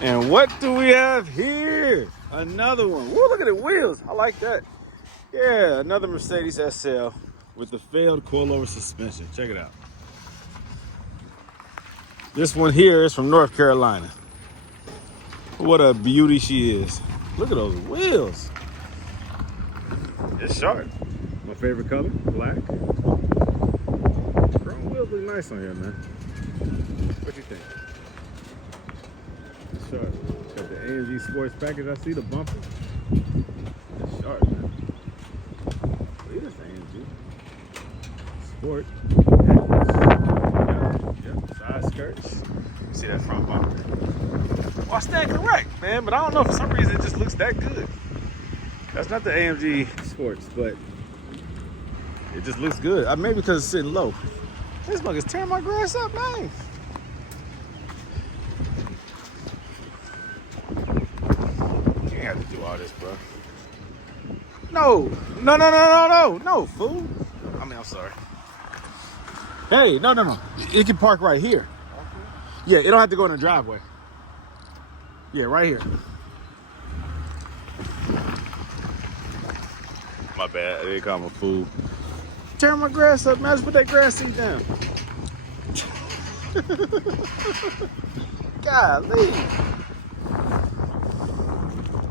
And what do we have here? Another one. Woo, look at the wheels. I like that. Yeah, another Mercedes SL with the failed coilover suspension. Check it out. This one here is from North Carolina. What a beauty she is. Look at those wheels. It's sharp. My favorite color, black. Chrome wheels look nice on here, man. What you think? It's sharp. Got the AMG Sports package. I see the bumper. It's sharp, man. Look at this AMG. Sport. Yep. Side skirts. See that front bumper. Well, I stand correct, man, but I don't know, for some reason it just looks that good. That's not the AMG Sports, but it just looks good. Maybe because it's sitting low. This mug is tearing my grass up, man. You ain't have to do all this, bro. No, fool. I mean, I'm sorry. Hey, no. It can park right here. Yeah, it don't have to go in the driveway. Yeah, right here. My bad, I didn't call him a fool. Tearing my grass up, man. Just put that grass seat down. Golly.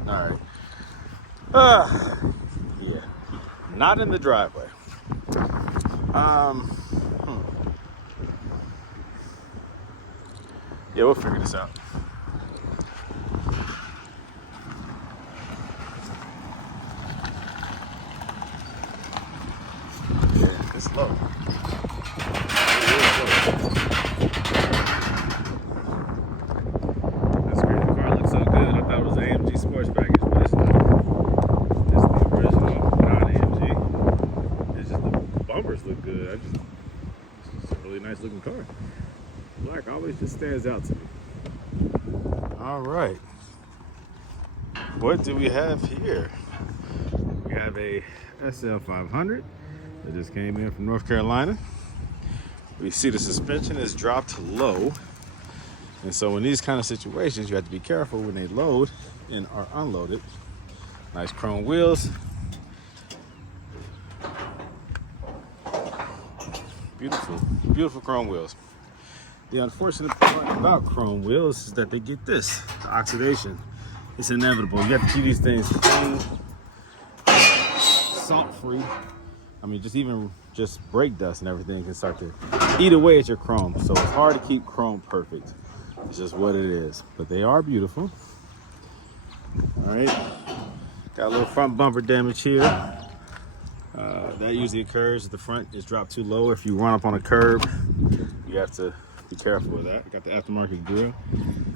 All right. Yeah. Not in the driveway. Yeah, we'll figure this out. Yeah, it's low. That's great. The car looks so good. I thought it was an AMG Sports package, but it's not. It's the original, not AMG. It's just the bumpers look good. It's just a really nice looking car. Black always just stands out to me. All right. What do we have here? We have a SL500 that just came in from North Carolina. We see the suspension is dropped low. And so in these kind of situations, you have to be careful when they load and are unloaded. Nice chrome wheels. Beautiful, beautiful chrome wheels. The unfortunate part about chrome wheels is that they get this, the oxidation. It's inevitable. You have to keep these things clean, salt-free. I mean, just brake dust and everything can start to eat away at your chrome. So it's hard to keep chrome perfect. It's just what it is. But they are beautiful. All right. Got a little front bumper damage here. That usually occurs if the front is dropped too low. If you run up on a curb, you have to be careful with that. Got the aftermarket grill.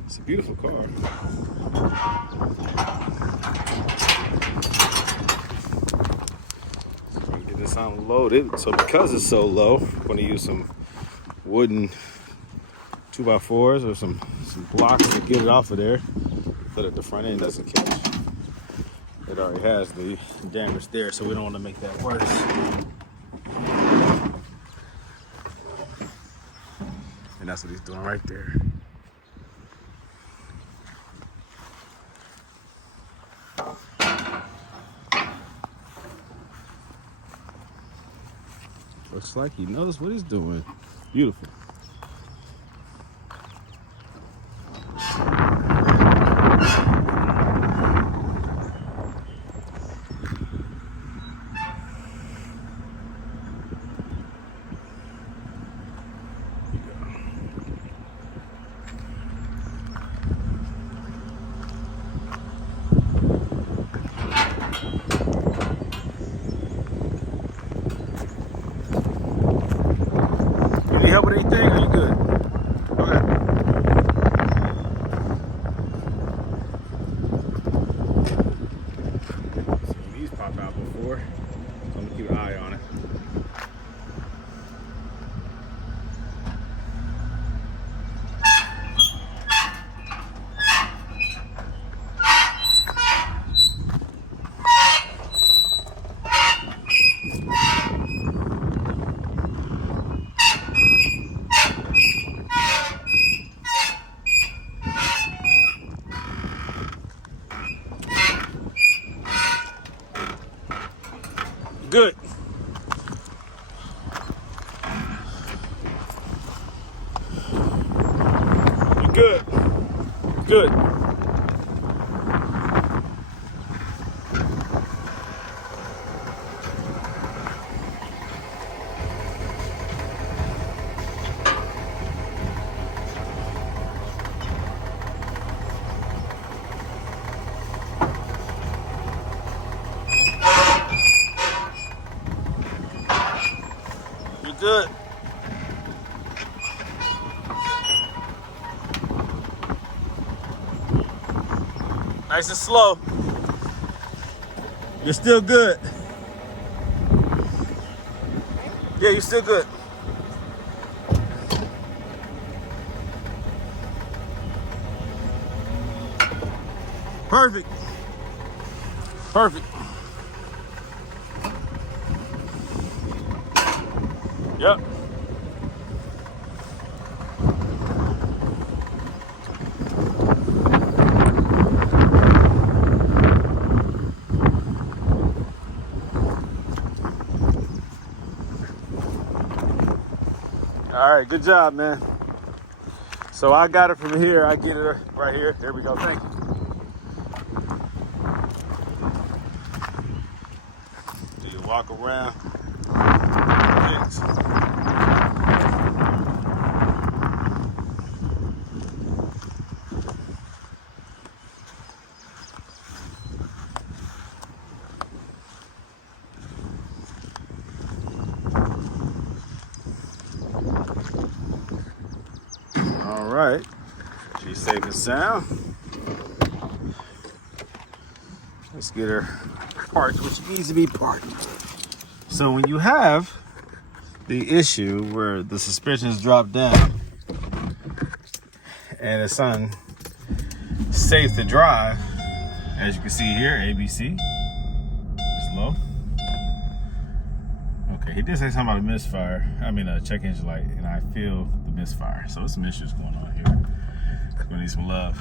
It's a beautiful car. So get this unloaded. So because it's so low, I'm going to use some wooden 2x4s or some blocks to get it off of there so that the front end doesn't catch. It already has the damage there, so we don't want to make that worse. And that's what he's doing right there. Looks like he knows what he's doing. Beautiful. Help with anything? Are you good? Okay. Seen these pop out before, so I'm gonna keep an eye on it. good. You're good. Good. You're good. Nice and slow. You're still good. Yeah, you're still good. Perfect. Perfect. Yep. All right, good job, man. So I got it from here. I get it right here. There we go. Thank you. Do you walk around? Thanks. All right, she's safe and sound. Let's get her parked, which needs to be parked. So when you have the issue where the suspensions drop down and it's unsafe to drive, as you can see here, ABC is low. Okay, he did say something about a misfire. I mean, a check engine light, and I feel the misfire. So there's some issues going on here. We're gonna need some love.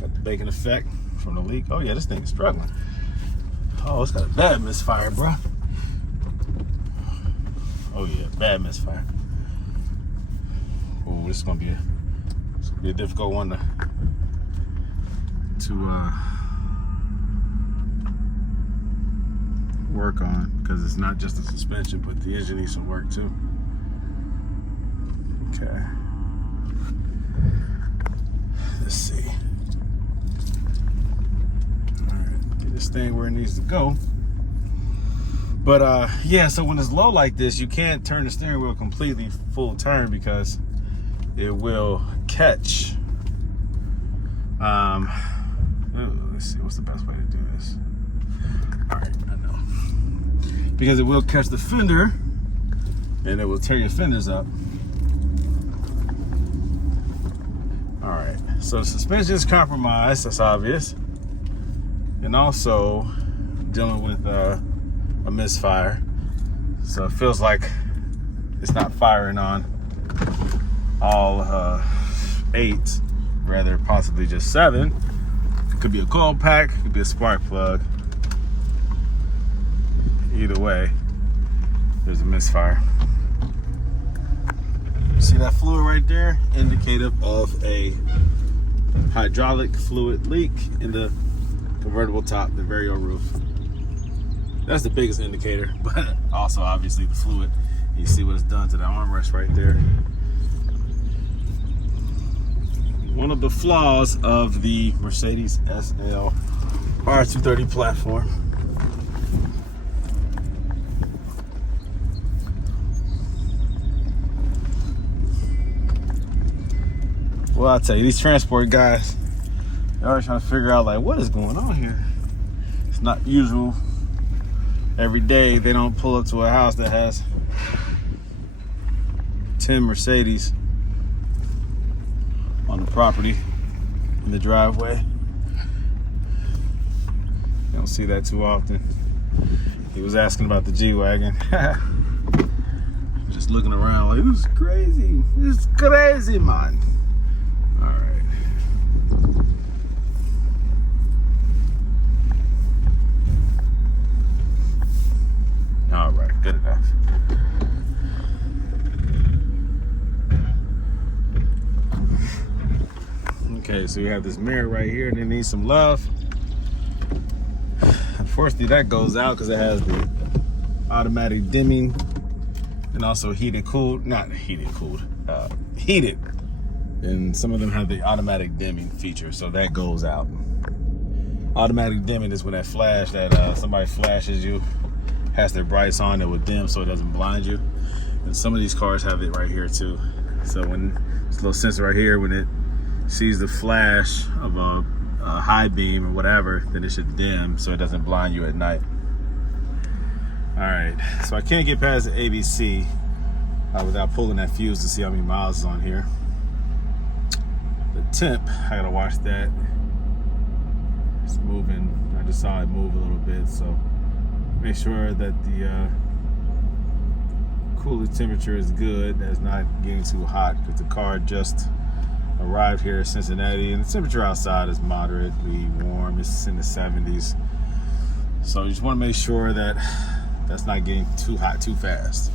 Got the bacon effect from the leak. Oh yeah, this thing is struggling. Oh, it's got a bad misfire, bro. Oh yeah, bad misfire. Oh, this is gonna be a difficult one to work on, because it's not just the suspension, but the engine needs some work too. Okay. Let's see. All right, get this thing where it needs to go. But yeah, so when it's low like this, you can't turn the steering wheel completely full turn because it will catch. Let's see, what's the best way to do this? All right, I know. Because it will catch the fender and it will tear your fenders up. All right, so the suspension is compromised, that's obvious. And also dealing with a misfire. So it feels like it's not firing on all 8, rather possibly just 7. It could be a coil pack, it could be a spark plug. Either way, there's a misfire. See that fluid right there? Indicative of a hydraulic fluid leak in the convertible top, the Vario roof. That's the biggest indicator, but also obviously the fluid. You see what it's done to the armrest right there. One of the flaws of the Mercedes SL500 platform. Well, I'll tell you, these transport guys, they're always trying to figure out, like, what is going on here? It's not usual. Every day, they don't pull up to a house that has 10 Mercedes on the property, in the driveway. You don't see that too often. He was asking about the G-Wagon. Just looking around like, this is crazy. This is crazy, man. All right. Okay, so we have this mirror right here and it needs some love. Unfortunately, that goes out because it has the automatic dimming and also heated. And some of them have the automatic dimming feature, so that goes out. Automatic dimming is when that flash that somebody flashes you, has their brights on, it will dim so it doesn't blind you. And some of these cars have it right here too. So when this little sensor right here, when it sees the flash of a high beam or whatever, then it should dim so it doesn't blind you at night. All right, so I can't get past the ABC without pulling that fuse to see how many miles is on here. The temp, I gotta watch that. It's moving. I just saw it move a little bit, so make sure that the cooling temperature is good, that it's not getting too hot, because the car just arrived here in Cincinnati and the temperature outside is moderately warm. It's in the 70s, so you just want to make sure that that's not getting too hot too fast.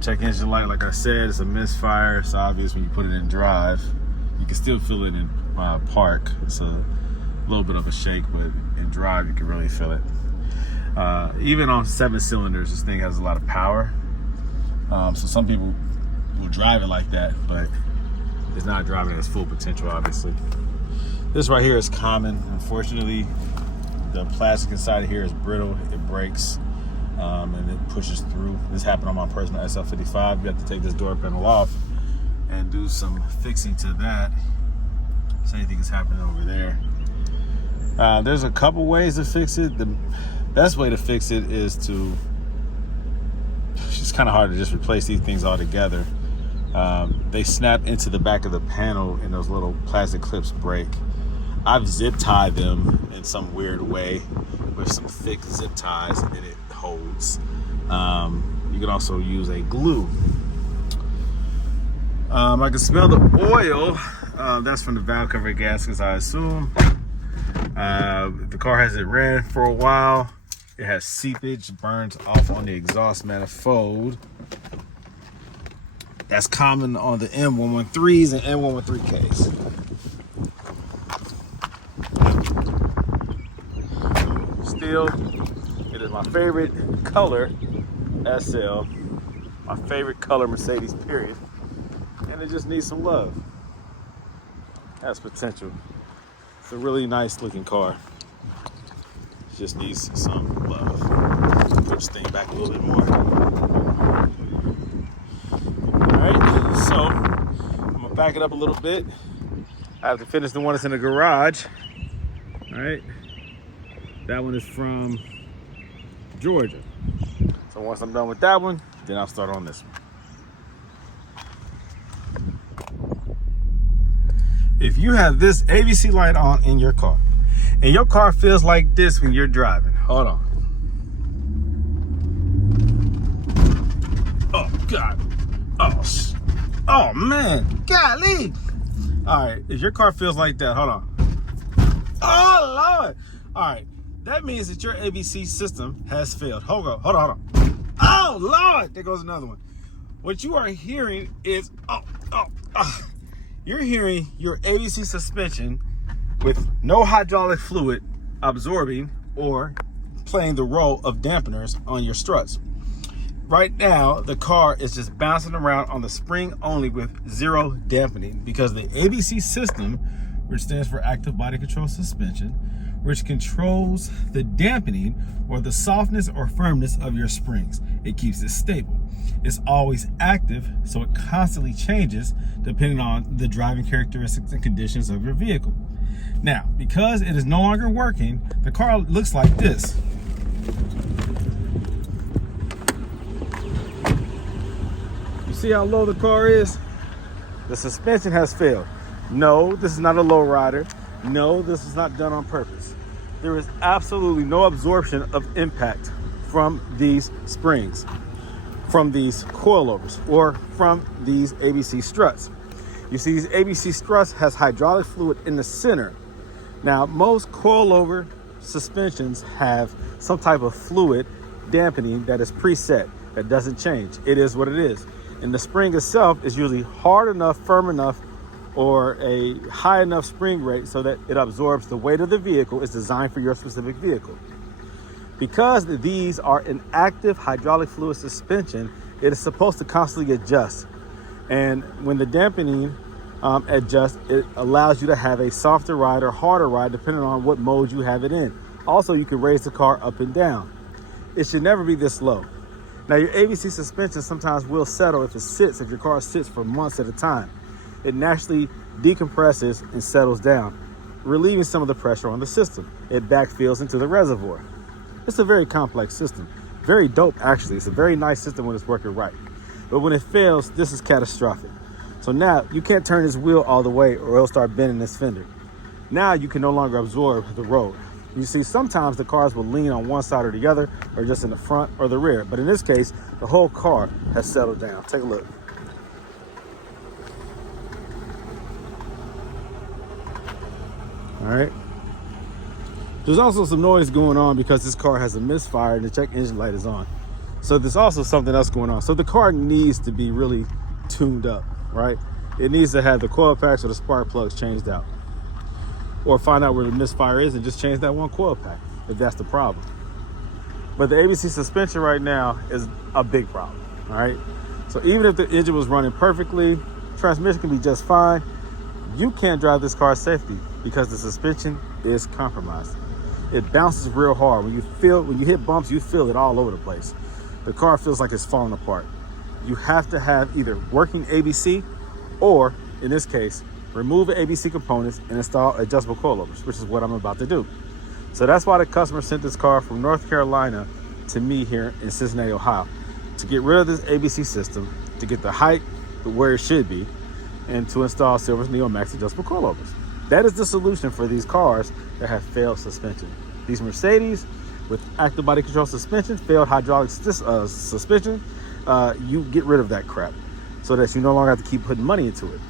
Check engine light, like I said, it's a misfire. It's obvious when you put it in drive. You can still feel it in park. It's a little bit of a shake, but in drive you can really feel it. Even on 7 cylinders, this thing has a lot of power. So some people will drive it like that, but it's not driving at its full potential, obviously. This right here is common. Unfortunately, the plastic inside of here is brittle. It breaks and it pushes through. This happened on my personal SL500. You have to take this door panel off and do some fixing to that. Same thing is happening over there. There's a couple ways to fix it. The best way to fix it is to, it's just kind of hard to just replace these things all together. They snap into the back of the panel and those little plastic clips break. I've zip tied them in some weird way with some thick zip ties and it holds. You can also use a glue. I can smell the oil. That's from the valve cover gaskets, I assume. The car hasn't ran for a while. It has seepage, burns off on the exhaust manifold. That's common on the M113s and M113Ks. Still, it is my favorite color SL, my favorite color Mercedes, period. And it just needs some love. Has potential. It's a really nice looking car. It just needs some love. Put this thing back a little bit more. Alright, so I'm gonna back it up a little bit. I have to finish the one that's in the garage. Alright. That one is from Georgia. So once I'm done with that one, then I'll start on this one. If you have this ABC light on in your car, and your car feels like this when you're driving, hold on. Oh, God. Oh, man. Golly. All right, if your car feels like that, hold on. Oh, Lord. All right, that means that your ABC system has failed. Hold on. Oh, Lord. There goes another one. What you are hearing is, you're hearing your ABC suspension with no hydraulic fluid absorbing or playing the role of dampeners on your struts. Right now, the car is just bouncing around on the spring only with zero dampening because the ABC system, which stands for active body control suspension, which controls the dampening or the softness or firmness of your springs. It keeps it stable. It's always active, so it constantly changes depending on the driving characteristics and conditions of your vehicle. Now, because it is no longer working, the car looks like this. You see how low the car is? The suspension has failed. No, this is not a low rider. No, this is not done on purpose. There is absolutely no absorption of impact from these springs, from these coilovers, or from these ABC struts. You see, these ABC struts has hydraulic fluid in the center. Now, most coilover suspensions have some type of fluid dampening that is preset, that doesn't change. It is what it is. And the spring itself is usually hard enough, firm enough, or a high enough spring rate so that it absorbs the weight of the vehicle is designed for your specific vehicle. Because these are an active hydraulic fluid suspension, it is supposed to constantly adjust. And when the dampening adjusts, it allows you to have a softer ride or harder ride depending on what mode you have it in. Also, you can raise the car up and down. It should never be this low. Now, your ABC suspension sometimes will settle if your car sits for months at a time. It naturally decompresses and settles down, relieving some of the pressure on the system. It backfills into the reservoir. It's a very complex system. Very dope, actually. It's a very nice system when it's working right. But when it fails, this is catastrophic. So now you can't turn this wheel all the way or it'll start bending this fender. Now you can no longer absorb the road. You see, sometimes the cars will lean on one side or the other, or just in the front or the rear. But in this case, the whole car has settled down. Take a look. All right. There's also some noise going on because this car has a misfire and the check engine light is on. So there's also something else going on. So the car needs to be really tuned up, right? It needs to have the coil packs or the spark plugs changed out. Or find out where the misfire is and just change that one coil pack if that's the problem. But the ABC suspension right now is a big problem, all right? So even if the engine was running perfectly, transmission can be just fine, you can't drive this car safely because the suspension is compromised. It bounces real hard. When you hit bumps, you feel it all over the place. The car feels like it's falling apart. You have to have either working ABC or, in this case, remove the ABC components and install adjustable coilovers, which is what I'm about to do. So that's why the customer sent this car from North Carolina to me here in Cincinnati, Ohio, to get rid of this ABC system, to get the height to where it should be, and to install Silver's Neomax adjustable coilovers. That is the solution for these cars that have failed suspension. These Mercedes with active body control suspension, failed hydraulic suspension, you get rid of that crap so that you no longer have to keep putting money into it.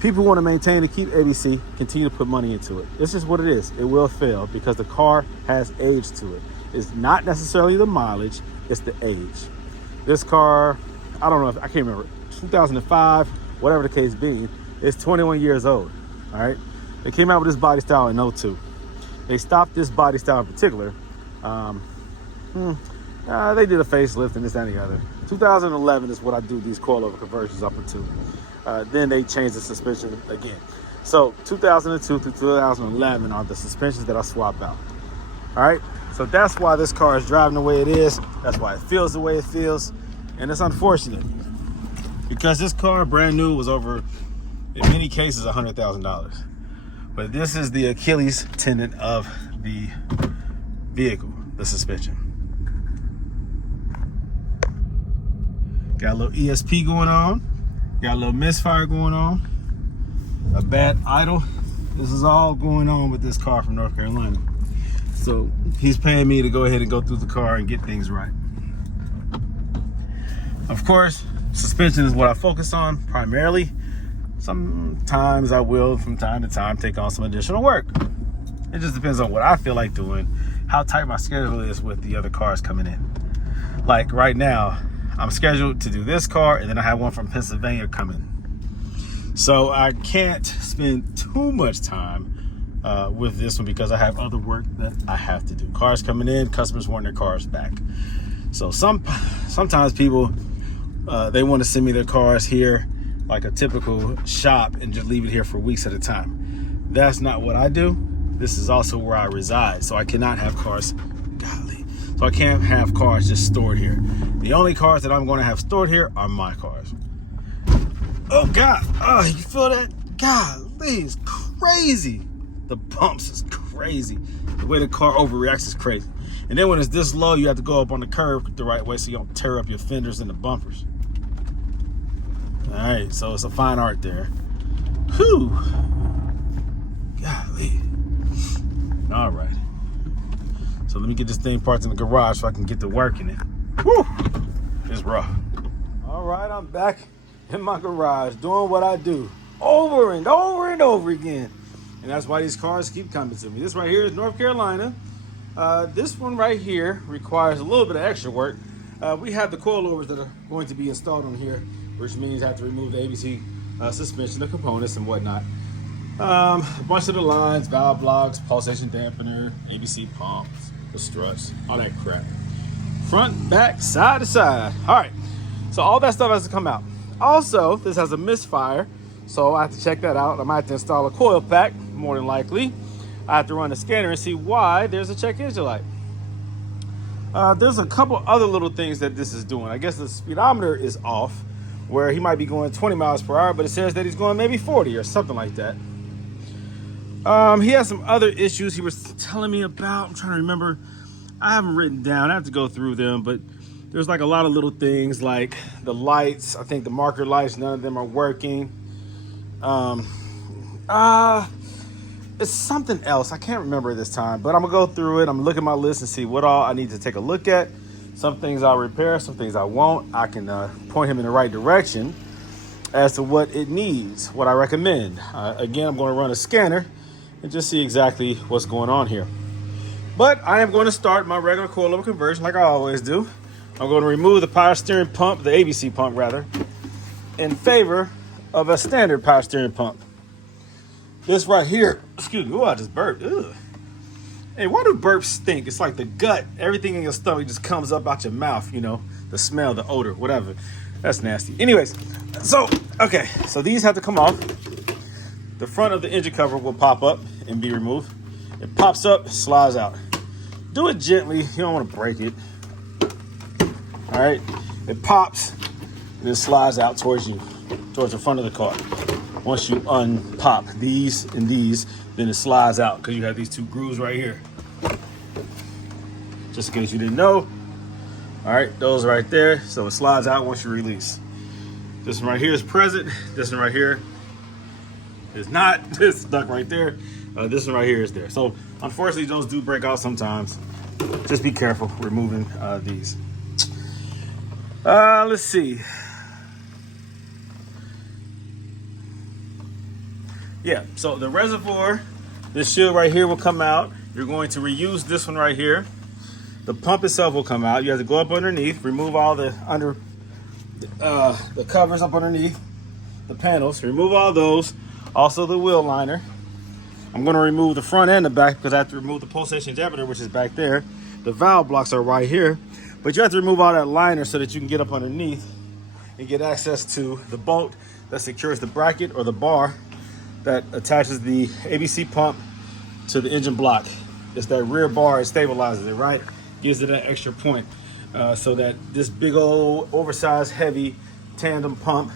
People who want to maintain and keep ABC continue to put money into it. This is what it is. It will fail because the car has age to it. It's not necessarily the mileage, it's the age. This car, I don't know, I can't remember, 2005, whatever the case being, it's 21 years old, all right? They came out with this body style in 02. They stopped this body style in particular. They did a facelift and this, that, and the other. 2011 is what I do these coilover conversions up into. Then they changed the suspension again. So 2002 through 2011 are the suspensions that I swap out. All right, so that's why this car is driving the way it is. That's why it feels the way it feels. And it's unfortunate because this car, brand new, was over, in many cases, $100,000. But this is the Achilles tendon of the vehicle, the suspension. Got a little ESP going on. Got a little misfire going on. A bad idle. This is all going on with this car from North Carolina. So he's paying me to go ahead and go through the car and get things right. Of course, suspension is what I focus on primarily. Sometimes I will, from time to time, take on some additional work. It just depends on what I feel like doing, how tight my schedule is with the other cars coming in. Like right now, I'm scheduled to do this car, and then I have one from Pennsylvania coming. So I can't spend too much time with this one because I have other work that I have to do. Cars coming in, customers want their cars back. So sometimes people, they want to send me their cars here like a typical shop and just leave it here for weeks at a time. That's not what I do. This is also where I reside, so I cannot have cars, so I can't have cars just stored here. The only cars that I'm going to have stored here are my cars. Oh God, oh, you feel that? Golly, it's crazy. The bumps is crazy. The way the car overreacts is crazy. And then when it's this low, you have to go up on the curb the right way so you don't tear up your fenders and the bumpers. All right, so it's a fine art there. Whew. Golly. All right. So let me get this thing parked in the garage so I can get to work in it. Whew. It's rough. All right, I'm back in my garage doing what I do over and over and over again. And that's why these cars keep coming to me. This right here is North Carolina. This one right here requires a little bit of extra work. We have the coilovers that are going to be installed on here, which means I have to remove the ABC suspension, the components and whatnot. A bunch of the lines, valve blocks, pulsation dampener, ABC pumps, the struts, all that crap. Front, back, side to side. All right, so all that stuff has to come out. Also, this has a misfire, so I have to check that out. I might have to install a coil pack, more than likely. I have to run the scanner and see why there's a check engine light. There's a couple other little things that this is doing. I guess the speedometer is off, where he might be going 20 miles per hour, but it says that he's going maybe 40 or something like that. He has some other issues he was telling me about. I'm trying to remember. I haven't written down. I have to go through them, but there's like a lot of little things like the lights. I think the marker lights, none of them are working. It's something else. I can't remember this time, but I'm gonna go through it. I'm gonna look at my list and see what all I need to take a look at. Some things I'll repair, some things I won't. I can point him in the right direction as to what it needs, what I recommend. Again, I'm going to run a scanner and just see exactly what's going on here. But I am going to start my regular coilover conversion like I always do. I'm going to remove the power steering pump, the ABC pump rather, in favor of a standard power steering pump. This right here, excuse me, oh, I just burped. Ugh. Hey, why do burps stink? It's like the gut, everything in your stomach just comes up out your mouth, you know, the smell, the odor, whatever. That's nasty. Anyways, so these have to come off. The front of the engine cover will pop up and be removed. It pops up, slides out. Do it gently, you don't want to break it. All right, it pops and it slides out towards you, towards the front of the car. Once you unpop these and these, then it slides out because you have these two grooves right here. Just in case you didn't know. All right, those right there. So it slides out once you release. This one right here is present. This one right here is not. It's stuck right there. This one right here is there. So unfortunately, those do break out sometimes. Just be careful removing these. Let's see. Yeah, so the reservoir, this shield right here will come out. You're going to reuse this one right here. The pump itself will come out. You have to go up underneath, remove all the the covers up underneath the panels. Remove all those. Also the wheel liner. I'm going to remove the front and the back because I have to remove the pulsation dampener, which is back there. The valve blocks are right here. But you have to remove all that liner so that you can get up underneath and get access to the bolt that secures the bracket or the bar that attaches the ABC pump to the engine block. It's that rear bar, it stabilizes it, right? Gives it that extra point so that this big old oversized heavy tandem pump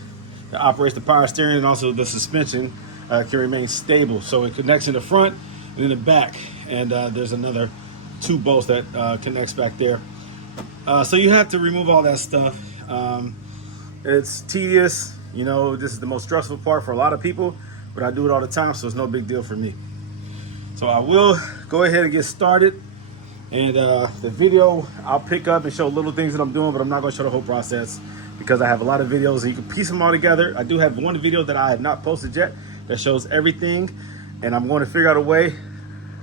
that operates the power steering and also the suspension can remain stable. So it connects in the front and in the back. And there's another 2 bolts that connects back there. So you have to remove all that stuff. It's tedious. You know, this is the most stressful part for a lot of people, but I do it all the time, so it's no big deal for me. So I will go ahead and get started. And the video, I'll pick up and show little things that I'm doing, but I'm not gonna show the whole process because I have a lot of videos and you can piece them all together. I do have one video that I have not posted yet that shows everything, and I'm going to figure out a way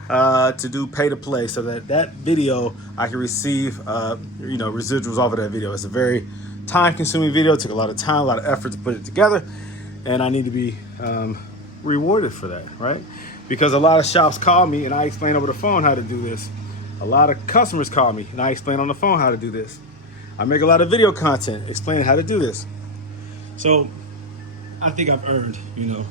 to do pay to play so that video I can receive you know, residuals off of that video. It's a very time consuming video. It took a lot of time, a lot of effort to put it together, and I need to be rewarded for that, right? Because a lot of shops call me and I explain over the phone how to do this. A lot of customers call me and I explain on the phone how to do this. I make a lot of video content explaining how to do this. So I think I've earned, you know,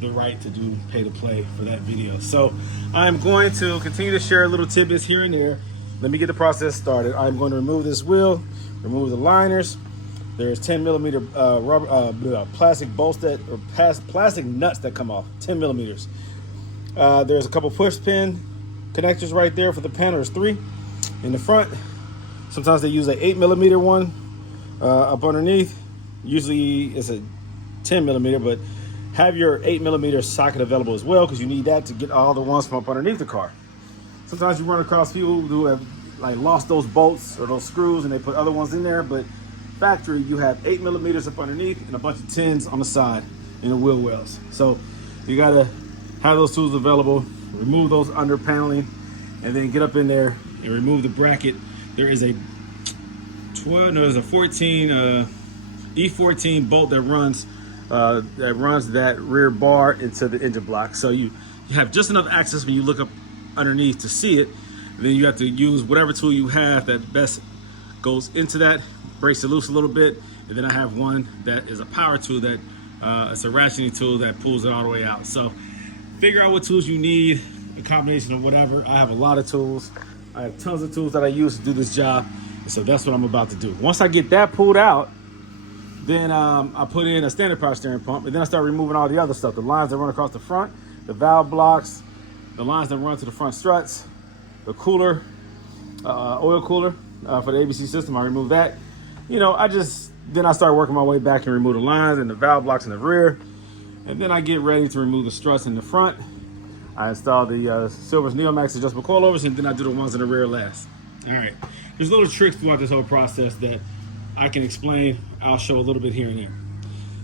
the right to do pay to play for that video. So I'm going to continue to share little tidbits here and there. Let me get the process started. I'm going to remove this wheel, remove the liners. There's 10 millimeter plastic bolts that, or plastic nuts that come off, 10 millimeters. There's a couple push pin connectors right there for the panel. There's 3 in the front. Sometimes they use an 8 millimeter one up underneath. Usually it's a 10 millimeter, but have your 8 millimeter socket available as well because you need that to get all the ones from up underneath the car. Sometimes you run across people who have like lost those bolts or those screws and they put other ones in there, but factory you have 8 millimeters up underneath and a bunch of 10s on the side in the wheel wells. So you gotta have those tools available, remove those under paneling, and then get up in there and remove the bracket. There is a 14 E14 bolt that runs that runs that rear bar into the engine block. So you have just enough access when you look up underneath to see it. And then you have to use whatever tool you have that best goes into that, breaks it loose a little bit. And then I have one that is a power tool that it's a ratcheting tool that pulls it all the way out. So figure out what tools you need, a combination of whatever. I have a lot of tools. I have tons of tools that I use to do this job. And so that's what I'm about to do. Once I get that pulled out, then I put in a standard power steering pump, and then I start removing all the other stuff. The lines that run across the front, the valve blocks, the lines that run to the front struts, the cooler, oil cooler for the ABC system. I remove that. You know, then I start working my way back and remove the lines and the valve blocks in the rear. And then I get ready to remove the struts in the front. I install the Silver's Neomax adjustable coilovers, and then I do the ones in the rear last. All right. There's little tricks throughout this whole process that I can explain. I'll show a little bit here and there.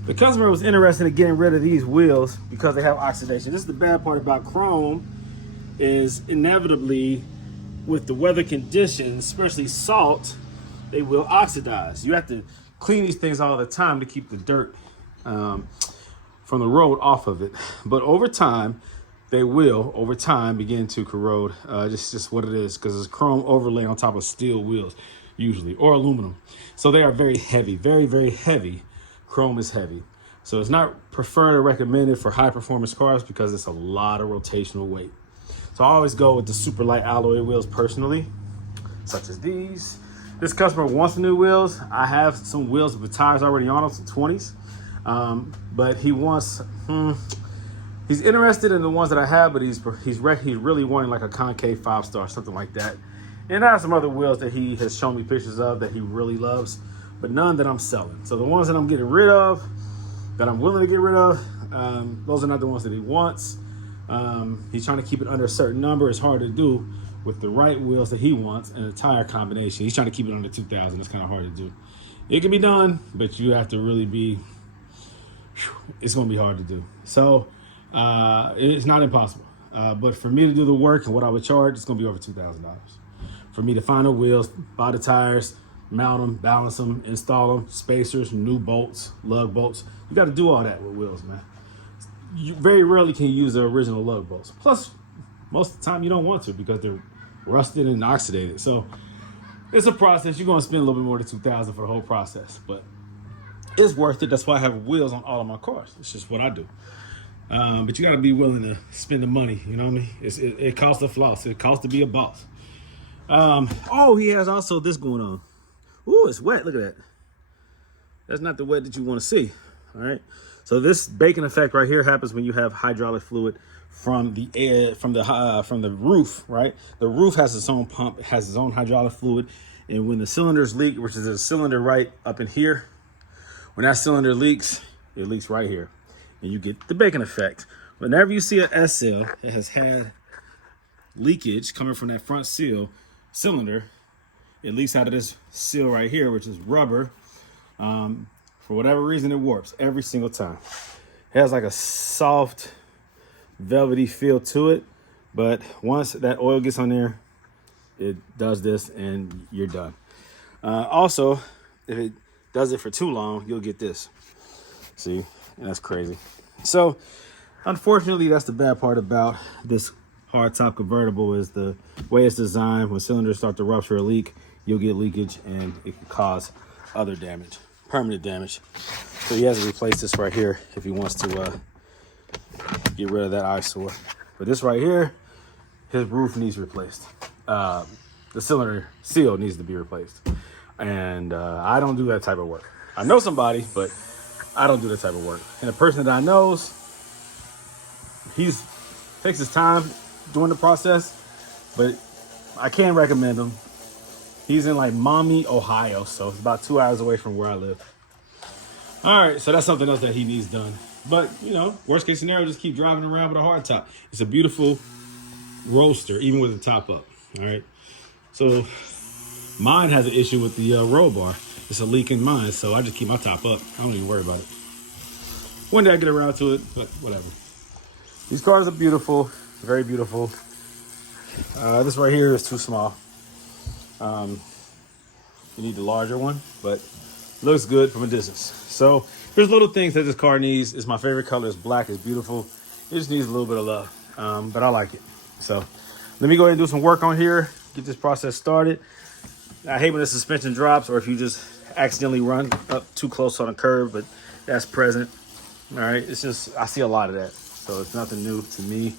The customer was interested in getting rid of these wheels because they have oxidation. This is the bad part about chrome, is inevitably with the weather conditions, especially salt, they will oxidize. You have to clean these things all the time to keep the dirt from the road off of it. But over time, they will, over time, begin to corrode. Just what it is, because it's chrome overlay on top of steel wheels, usually, or aluminum. So they are very heavy, very, very heavy. Chrome is heavy. So it's not preferred or recommended for high performance cars because it's a lot of rotational weight. So I always go with the super light alloy wheels personally, such as these. This customer wants the new wheels. I have some wheels with tires already on them, some 20s. But he wants, he's interested in the ones that I have, but he's really wanting like a concave 5-star, something like that. And I have some other wheels that he has shown me pictures of that he really loves, but none that I'm selling. So the ones that I'm getting rid of, that I'm willing to get rid of, those are not the ones that he wants. He's trying to keep it under a certain number. It's hard to do with the right wheels that he wants and a tire combination. He's trying to keep it under 2,000. It's kind of hard to do. It can be done, but you have to really be, it's going to be hard to do. So it's not impossible. But for me to do the work and what I would charge, it's going to be over $2,000. For me to find the wheels, buy the tires, mount them, balance them, install them, spacers, new bolts, lug bolts. You got to do all that with wheels, man. You very rarely can use the original lug bolts. Plus, most of the time you don't want to because they're rusted and oxidated. So it's a process. You're going to spend a little bit more than $2,000 for the whole process, but it's worth it. That's why I have wheels on all of my cars. It's just what I do. But you got to be willing to spend the money. You know what I mean? It costs to floss. It costs to be a boss. Oh, he has also this going on. Ooh, it's wet. Look at that. That's not the wet that you want to see. All right. So this baking effect right here happens when you have hydraulic fluid from the air, from the roof, right? The roof has its own pump, it has its own hydraulic fluid. And when the cylinders leak, which is a cylinder right up in here, when that cylinder leaks, it leaks right here. And you get the baking effect. Whenever you see an SL that has had leakage coming from that front cylinder, it leaks out of this seal right here, which is rubber. For whatever reason, it warps every single time. It has like a soft, velvety feel to it, but once that oil gets on there, it does this and you're done. Also, if it does it for too long, you'll get this. See, and that's crazy. So, unfortunately, that's the bad part about this hardtop convertible is the way it's designed. When cylinders start to rupture or leak, you'll get leakage and it can cause other damage. Permanent damage. So he has to replace this right here if he wants to get rid of that eyesore. But this right here, his roof needs replaced. The cylinder seal needs to be replaced. And I don't do that type of work. I know somebody, but I don't do that type of work. And the person that I knows, takes his time doing the process, but I can recommend him. He's in like Maumee, Ohio, so it's about 2 hours away from where I live. All right, so that's something else that he needs done. But, you know, worst case scenario, just keep driving around with a hard top. It's a beautiful roadster, even with the top up, all right? So mine has an issue with the roll bar. It's a leak in mine, so I just keep my top up. I don't even worry about it. One day I get around to it, but whatever. These cars are beautiful, very beautiful. This right here is too small. You need the larger one, but it looks good from a distance. So There's little things that this car needs. It's my favorite color. It's black. It's beautiful. It just needs a little bit of love, but I like it. So let me go ahead and do some work on here, get this process started. I hate when the suspension drops or if you just accidentally run up too close on a curb, but that's present. All right, it's just, I see a lot of that. So it's nothing new to me.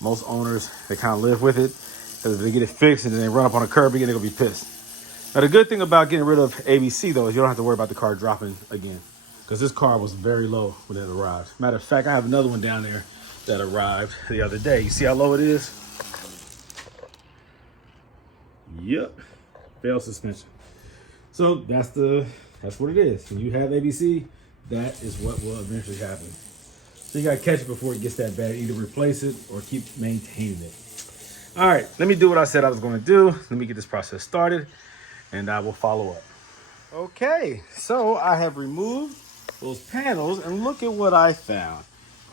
Most owners, they kind of live with it. Because if they get it fixed and then they run up on a curb again, they're going to be pissed. Now, the good thing about getting rid of ABC, though, is you don't have to worry about the car dropping again. Because this car was very low when it arrived. Matter of fact, I have another one down there that arrived the other day. You see how low it is? Yep. Failed suspension. So that's what it is. When you have ABC, that is what will eventually happen. So you got to catch it before it gets that bad. Either replace it or keep maintaining it. All right, let me do what I said I was going to do. Let me get this process started, and I will follow up. Okay, so I have removed those panels, and look at what I found.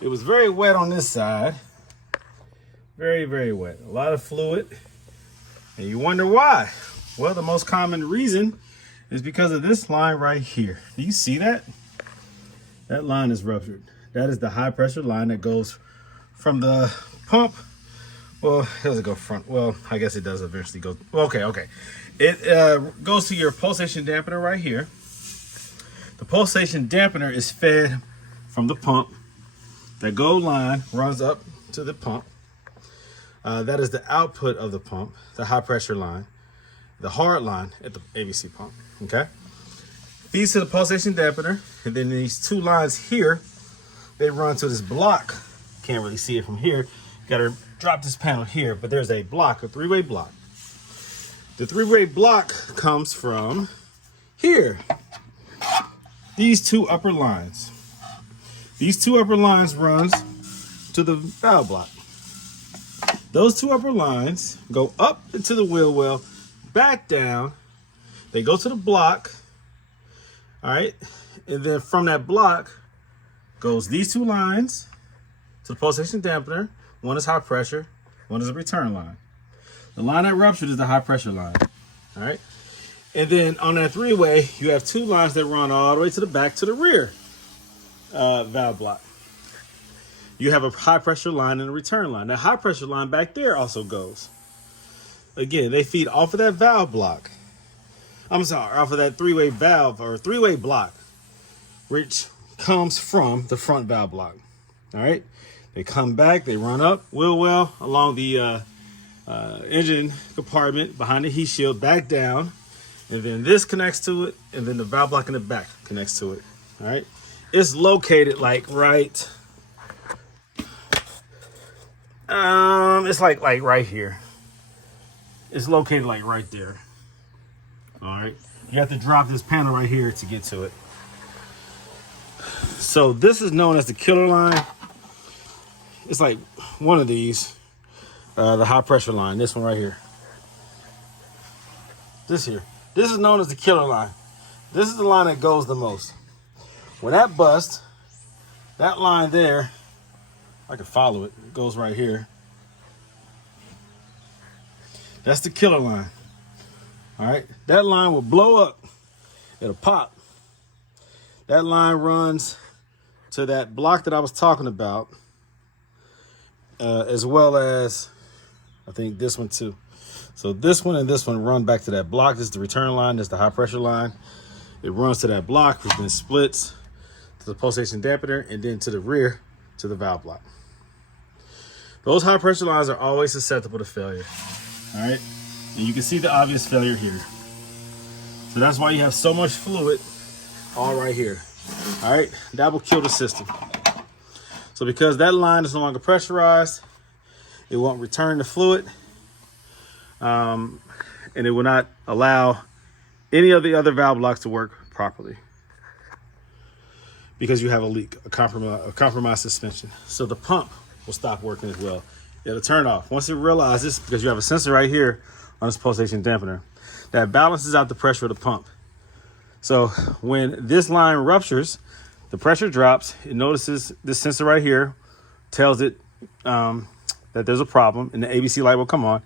It was very wet on this side. Very, very wet. A lot of fluid. And you wonder why? Well, the most common reason is because of this line right here. Do you see that? That line is ruptured. That is the high pressure line that goes from the pump. Well, does it go front? Well, I guess it does eventually go. Okay. It goes to your pulsation dampener right here. The pulsation dampener is fed from the pump. That gold line runs up to the pump. That is the output of the pump, the high pressure line, the hard line at the ABC pump, okay? Feeds to the pulsation dampener, and then these two lines here, they run to this block. Can't really see it from here. Gotta drop this panel here, but there's a block, a three-way block. The three-way block comes from here. These two upper lines. These two upper lines runs to the valve block. Those two upper lines go up into the wheel well, back down. They go to the block, all right? And then from that block goes these two lines to the pulsation dampener. One is high pressure, one is a return line. The line that ruptured is the high pressure line, all right? And then on that three-way, you have two lines that run all the way to the back to the rear valve block. You have a high pressure line and a return line. That high pressure line back there also goes. Again, they feed off of that valve block. I'm sorry, off of that three-way valve or three-way block, which comes from the front valve block, all right? They come back, they run up wheel well along the engine compartment behind the heat shield, back down, and then this connects to it, and then the valve block in the back connects to it, all right? It's located like right, it's like right here. It's located like right there, all right? You have to drop this panel right here to get to it. So this is known as the killer line. It's like one of these, the high pressure line, this one right here. This here. This is known as the killer line. This is the line that goes the most. When that busts, that line there, I can follow it. It goes right here. That's the killer line. All right. That line will blow up. It'll pop. That line runs to that block that I was talking about, as well as I think this one too. So this one and this one run back to that block. This is the return line. This is the high pressure line. It runs to that block, which then splits to the pulsation dampener and then to the rear to the valve block. Those high pressure lines are always susceptible to failure. All right. And you can see the obvious failure here. So that's why you have so much fluid all right here. All right. That will kill the system. So because that line is no longer pressurized, it won't return the fluid, and it will not allow any of the other valve blocks to work properly because you have a leak, a compromised suspension. So the pump will stop working as well. It'll turn off. Once it realizes, because you have a sensor right here on this pulsation dampener, that balances out the pressure of the pump. So when this line ruptures, the pressure drops. It notices this sensor right here, tells it that there's a problem, and the ABC light will come on,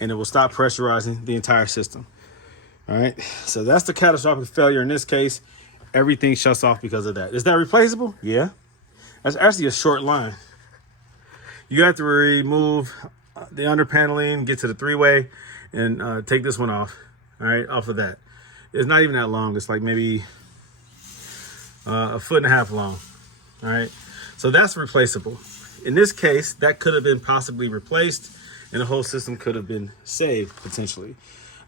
and it will stop pressurizing the entire system. All right, so that's the catastrophic failure in this case. everything shuts off because of that. Is that replaceable? Yeah. That's actually a short line. You have to remove the under paneling, get to the three-way, and take this one off. All right, off of that. It's not even that long. It's like maybe a foot and a half long. All right, so that's replaceable. In this case, that could have been possibly replaced, and the whole system could have been saved potentially.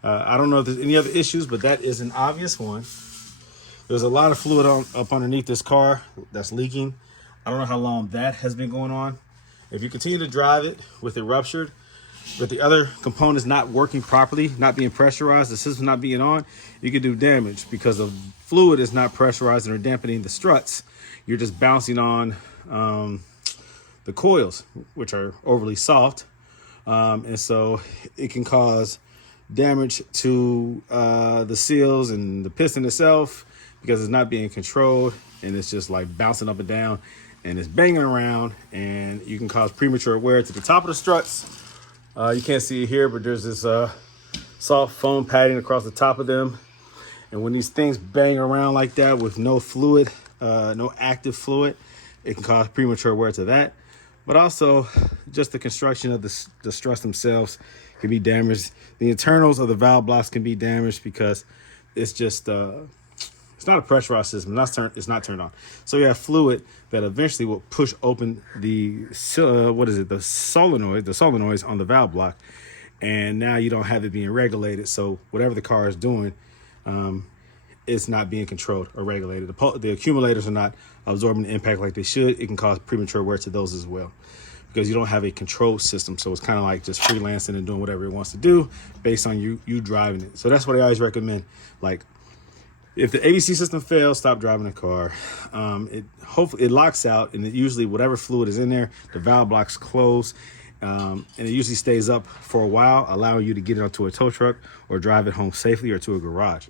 I don't know if there's any other issues, but that is an obvious one. There's a lot of fluid up underneath this car that's leaking. I don't know how long that has been going on. If you continue to drive it with it ruptured, with the other components not working properly, not being pressurized, the system not being on, you could do damage because the fluid is not pressurizing or dampening the struts. You're just bouncing on the coils, which are overly soft. And so it can cause damage to the seals and the piston itself because it's not being controlled, and it's just like bouncing up and down, and it's banging around, and you can cause premature wear to the top of the struts. You can't see it here, but there's this soft foam padding across the top of them. And when these things bang around like that with no fluid, no active fluid, it can cause premature wear to that. But also just the construction of the struts themselves can be damaged. The internals of the valve blocks can be damaged because it's just, it's not a pressurized system. It's not turned on. So you have fluid that eventually will push open the solenoids on the valve block. And now you don't have it being regulated. So whatever the car is doing, it's not being controlled or regulated. The accumulators are not absorbing the impact like they should. It can cause premature wear to those as well because you don't have a control system. So it's kind of like just freelancing and doing whatever it wants to do based on you driving it. So that's what I always recommend. Like, if the ABC system fails, stop driving the car. Hopefully it locks out, and usually whatever fluid is in there, the valve blocks close, and it usually stays up for a while, allowing you to get it onto a tow truck or drive it home safely or to a garage.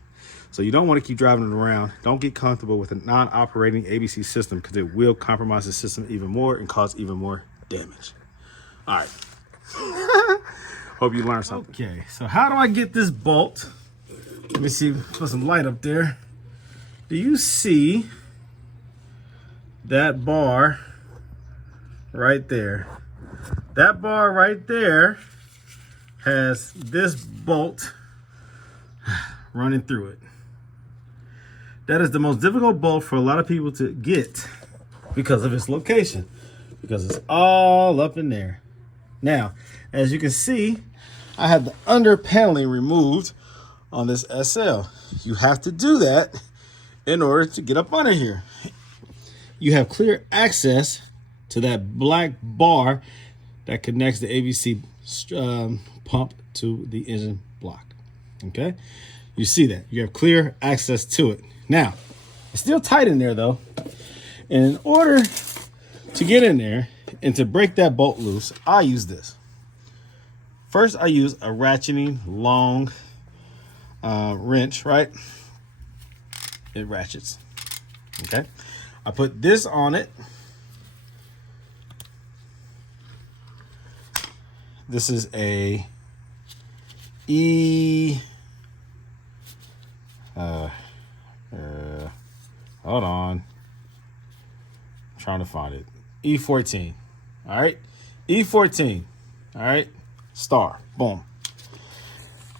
So you don't want to keep driving it around. Don't get comfortable with a non-operating ABC system because it will compromise the system even more and cause even more damage. All right. Hope you learned something. Okay, so how do I get this bolt? Let me see, put some light up there. Do you see that bar right there? That bar right there has this bolt running through it. That is the most difficult bolt for a lot of people to get because of its location, because it's all up in there. Now, as you can see, I have the under paneling removed on this SL. You have to do that in order to get up under here. You have clear access to that black bar that connects the ABC pump to the engine block. Okay, you see that you have clear access to it. Now it's still tight in there though, and in order to get in there and to break that bolt loose, I use this. First, I use a ratcheting long wrench, right? It ratchets. Okay, I put this on it. This is a hold on, I'm trying to find it. E14. All right, E14. All right, star. Boom.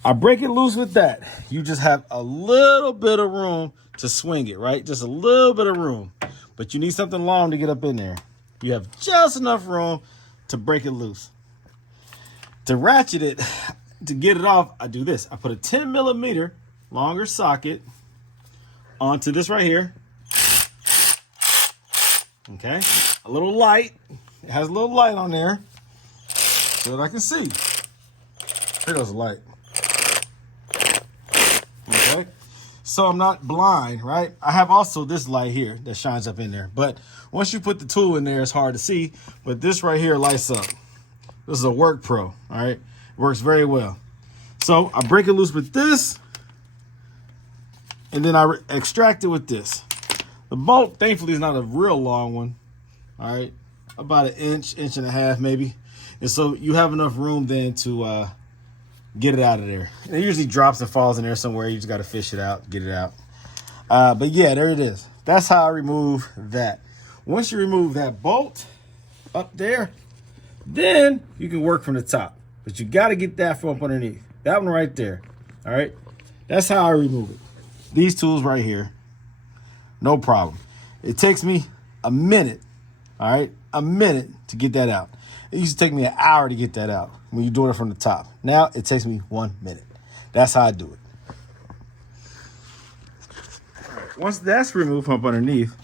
I break it loose with that. You just have a little bit of room to swing it, right? Just a little bit of room. But you need something long to get up in there. You have just enough room to break it loose. To ratchet it, to get it off, I do this. I put a 10 millimeter longer socket onto this right here. Okay, a little light. It has a little light on there so that I can see. Here goes the light. Okay, so I'm not blind, right? I have also this light here that shines up in there. But once you put the tool in there, it's hard to see. But this right here lights up. This is a Work Pro, all right? It works very well. So I break it loose with this, and then I extract it with this. The bolt, thankfully, is not a real long one, all right? About an inch, inch and a half maybe. And so you have enough room then to get it out of there. And it usually drops and falls in there somewhere. You just got to fish it out, get it out. But yeah, there it is. That's how I remove that. Once you remove that bolt up there, then you can work from the top. But you got to get that from up underneath. That one right there. All right. That's how I remove it. These tools right here. No problem. It takes me a minute. All right. A minute to get that out. It used to take me an hour to get that out when you're doing it from the top. Now it takes me 1 minute. That's how I do it. All right. Once that's removed from up underneath,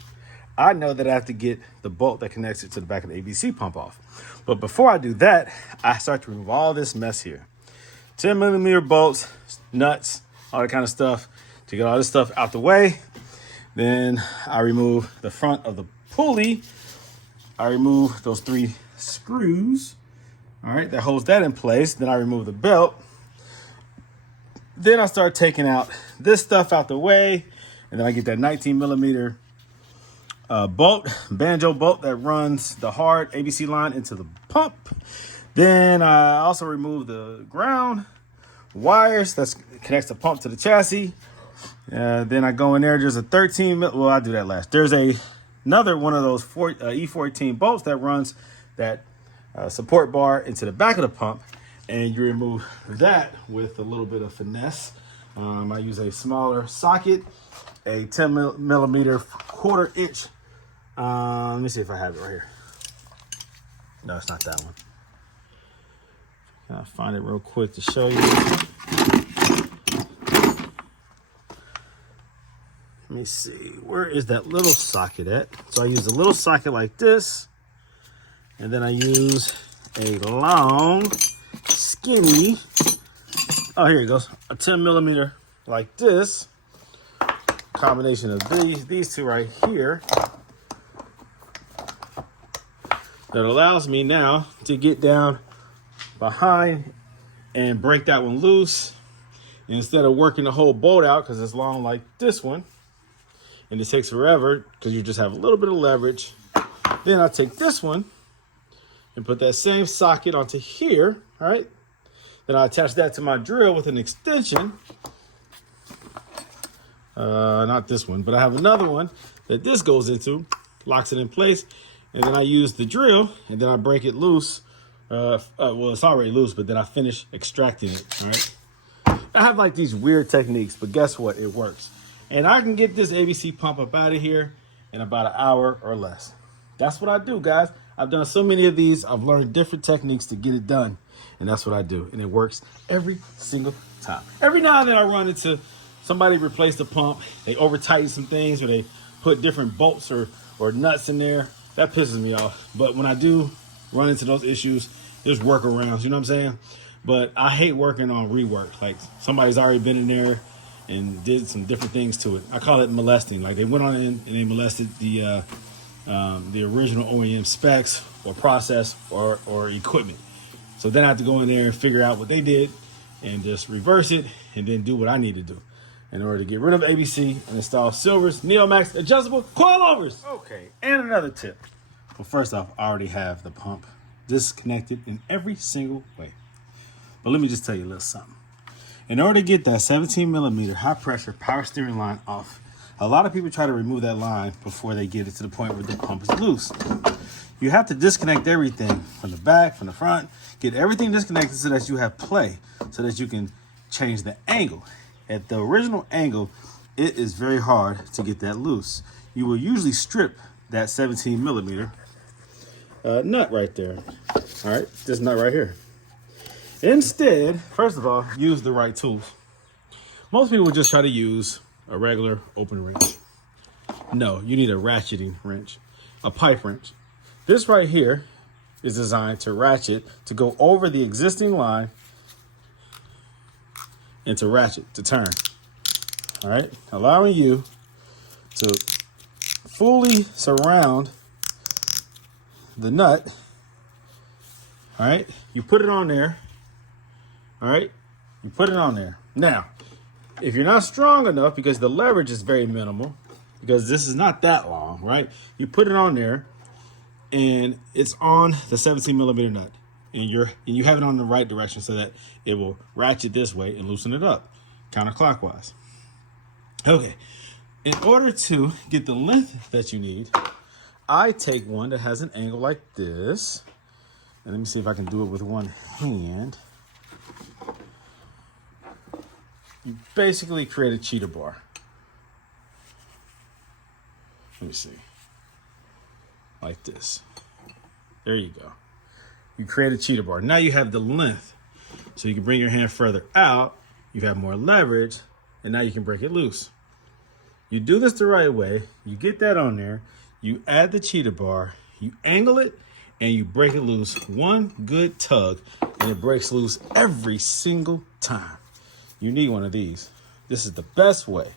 I know that I have to get the bolt that connects it to the back of the ABC pump off. But before I do that, I start to remove all this mess here. 10 millimeter bolts, nuts, all that kind of stuff to get all this stuff out the way. Then I remove the front of the pulley. I remove those 3 screws, all right, that holds that in place. Then I remove the belt. Then I start taking out this stuff out the way. And then I get that 19 millimeter bolt, banjo bolt that runs the hard ABC line into the pump. Then I also remove the ground wires that connects the pump to the chassis. Then I go in there. There's a 13. Well, I do that last. There's another one of those E14 bolts that runs that support bar into the back of the pump, and you remove that with a little bit of finesse. I use a smaller socket, a 10 millimeter 1/4 inch. Let me see if I have it right here. No, it's not that one. I'll find it real quick to show you. Let me see. Where is that little socket at? So I use a little socket like this. And then I use a long, skinny, oh, here it goes. A 10 millimeter like this. Combination of these two right here. That allows me now to get down behind and break that one loose. And instead of working the whole bolt out, because it's long like this one, and it takes forever because you just have a little bit of leverage, then I take this one and put that same socket onto here, all right? Then I attach that to my drill with an extension. Not this one, but I have another one that this goes into, locks it in place, and then I use the drill, and then I break it loose. Well, it's already loose, but then I finish extracting it, all right? I have like these weird techniques, but guess what? It works. And I can get this ABC pump up out of here in about an hour or less. That's what I do, guys. I've done so many of these. I've learned different techniques to get it done. And that's what I do. And it works every single time. Every now and then I run into somebody replace the pump. They over tighten some things, or they put different bolts or nuts in there. That pisses me off. But when I do run into those issues, there's workarounds, you know what I'm saying? But I hate working on rework. Like somebody's already been in there and did some different things to it. I call it molesting. Like they went on in and they molested the original OEM specs or process or equipment. So then I have to go in there and figure out what they did and just reverse it and then do what I need to do in order to get rid of ABC and install Silver's Neomax adjustable coilovers. Okay, and another tip. Well, first off, I already have the pump disconnected in every single way. But let me just tell you a little something. In order to get that 17 millimeter high pressure power steering line off, a lot of people try to remove that line before they get it to the point where the pump is loose. You have to disconnect everything from the back, from the front, get everything disconnected so that you have play, so that you can change the angle. At the original angle, it is very hard to get that loose. You will usually strip that 17 millimeter nut right there. All right, this nut right here. Instead, first of all, use the right tools. Most people just try to use a regular open wrench. No, you need a ratcheting wrench, a pipe wrench. This right here is designed to ratchet, to go over the existing line and to ratchet, to turn. All right, allowing you to fully surround the nut. All right, you put it on there. All right, you put it on there. Now, if you're not strong enough, because the leverage is very minimal, because this is not that long, right? You put it on there and it's on the 17 millimeter nut, and you have it on the right direction so that it will ratchet this way and loosen it up counterclockwise. Okay, In order to get the length that you need, I take one that has an angle like this. And let me see if I can do it with one hand. You basically create a cheetah bar. Let me see. Like this. There you go. You create a cheetah bar. Now you have the length. So you can bring your hand further out. You have more leverage. And now you can break it loose. You do this the right way. You get that on there. You add the cheetah bar. You angle it. And you break it loose. One good tug. And it breaks loose every single time. You need one of these. This is the best way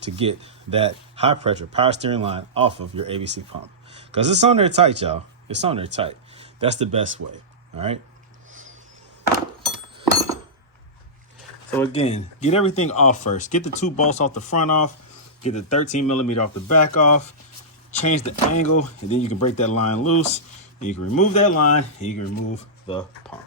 to get that high pressure power steering line off of your ABC pump. Because it's on there tight, y'all. It's on there tight. That's the best way. All right. So again, get everything off first. Get the 2 bolts off the front off. Get the 13 millimeter off the back off. Change the angle, and then you can break that line loose. And you can remove that line, and you can remove the pump.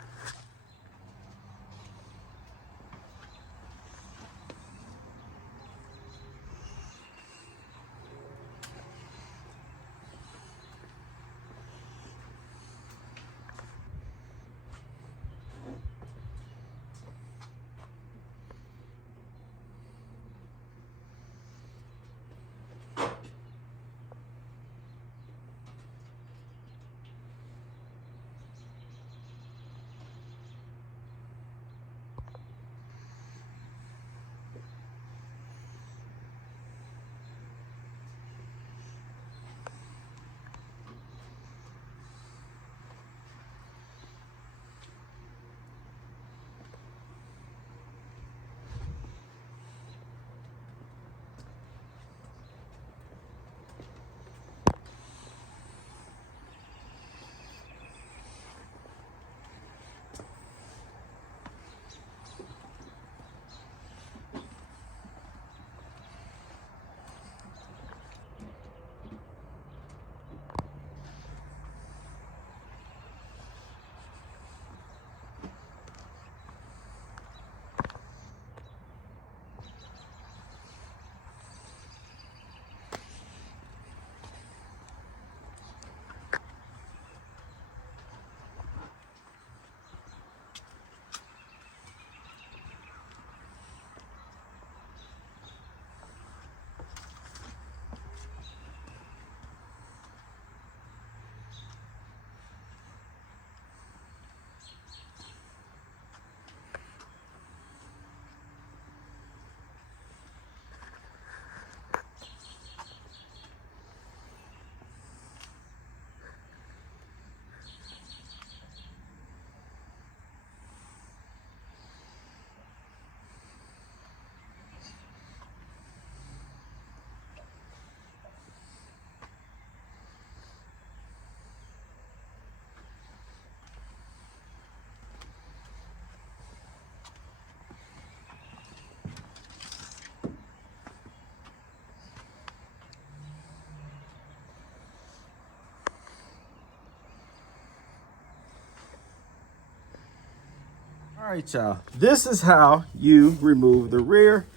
All right, y'all. This is how you remove the rear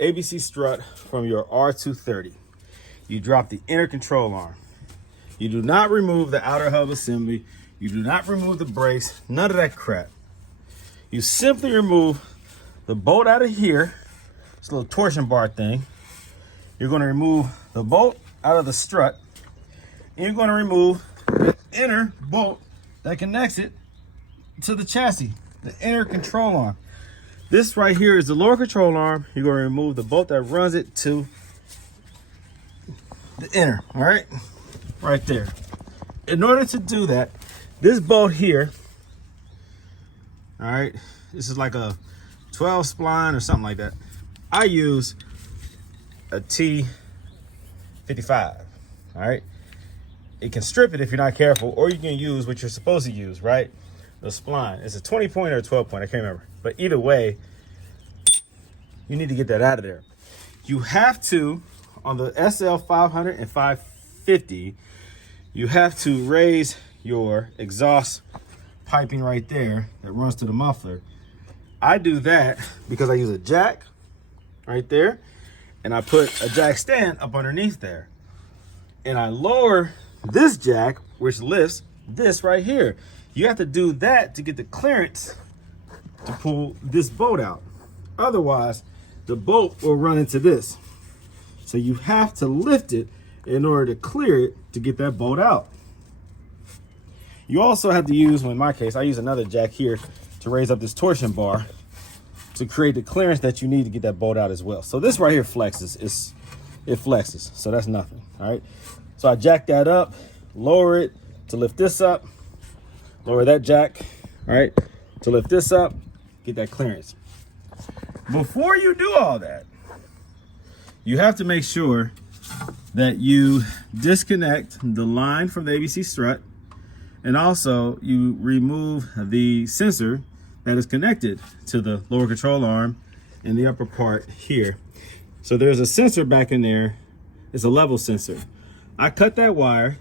ABC strut from your R230. You drop the inner control arm. You do not remove the outer hub assembly. You do not remove the brakes, none of that crap. You simply remove the bolt out of here. It's a little torsion bar thing. You're going to remove the bolt out of the strut. And you're going to remove the inner bolt that connects it to the chassis, the inner control arm. This right here is the lower control arm. You're going to remove the bolt that runs it to the inner, all right? Right there. In order to do that, this bolt here, all right, this is like a 12 spline or something like that. I use a T55, all right? It can strip it if you're not careful, or you can use what you're supposed to use, right? The spline. It's a 20 point or a 12 point, I can't remember. But either way, you need to get that out of there. You have to, on the SL500 and 550, you have to raise your exhaust piping right there that runs to the muffler. I do that because I use a jack right there, and I put a jack stand up underneath there. And I lower this jack, which lifts this right here. You have to do that to get the clearance to pull this bolt out. Otherwise, the bolt will run into this. So you have to lift it in order to clear it to get that bolt out. You also have to use, well, in my case, I use another jack here to raise up this torsion bar to create the clearance that you need to get that bolt out as well. So this right here flexes. It flexes, so that's nothing, all right? So I jack that up, lower it to lift this up, lower that jack, all right, to lift this up, get that clearance. Before you do all that, you have to make sure that you disconnect the line from the ABC strut, and also you remove the sensor that is connected to the lower control arm in the upper part here. So there's a sensor back in there. It's a level sensor. I cut that wire,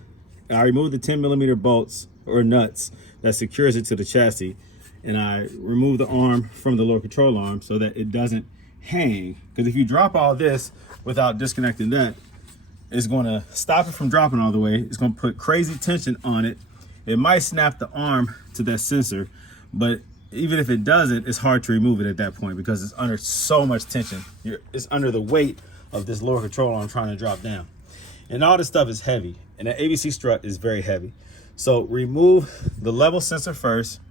and I removed the 10mm bolts or nuts that secures it to the chassis, and I remove the arm from the lower control arm so that it doesn't hang. Because if you drop all this without disconnecting that, it's going to stop it from dropping all the way. It's going to put crazy tension on it. It might snap the arm to that sensor, but even if it doesn't, it's hard to remove it at that point because it's under so much tension. It's under the weight of this lower control arm trying to drop down. And all this stuff is heavy, and the ABC strut is very heavy. So remove the level sensor first,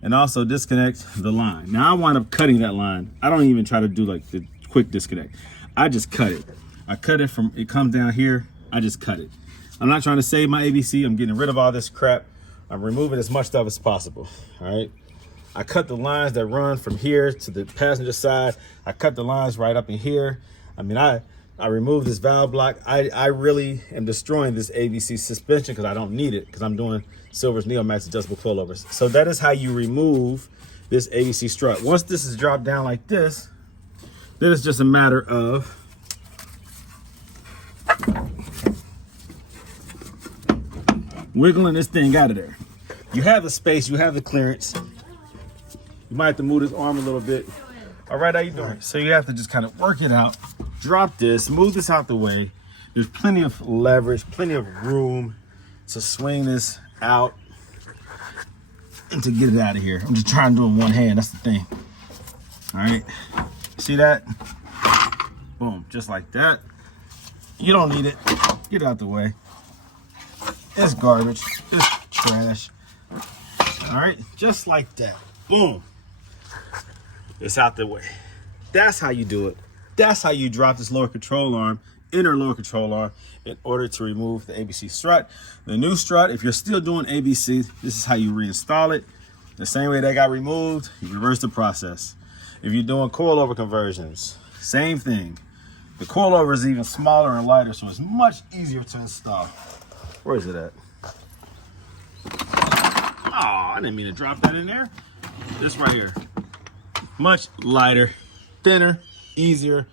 and also disconnect the line. Now I wind up cutting that line. I don't even try to do like the quick disconnect. I just cut it. I cut it from, it comes down here, I just cut it. I'm not trying to save my ABC. I'm getting rid of all this crap. I'm removing as much stuff as possible, all right? I cut the lines that run from here to the passenger side. I cut the lines right up in here. I mean, I removed this valve block. I really am destroying this ABC suspension because I don't need it because I'm doing Silver's Neomax adjustable coilovers. So that is how you remove this ABC strut. Once this is dropped down like this, then it's just a matter of wiggling this thing out of there. You have the space, you have the clearance. You might have to move this arm a little bit. All right, how you doing? So you have to just kind of work it out, drop this, move this out the way. There's plenty of leverage, plenty of room to swing this out and to get it out of here. I'm just trying to do it in one hand, that's the thing. All right, see that? Boom, just like that. You don't need it, get it out the way. It's garbage, it's trash. All right, just like that, boom. It's out the way. That's how you do it. That's how you drop this lower control arm, inner lower control arm, in order to remove the ABC strut. The new strut, if you're still doing ABC, this is how you reinstall it. The same way that got removed, you reverse the process. If you're doing coilover conversions, same thing. The coilover is even smaller and lighter, so it's much easier to install. Where is it at? Oh, I didn't mean to drop that in there. This right here. Much lighter, thinner, easier,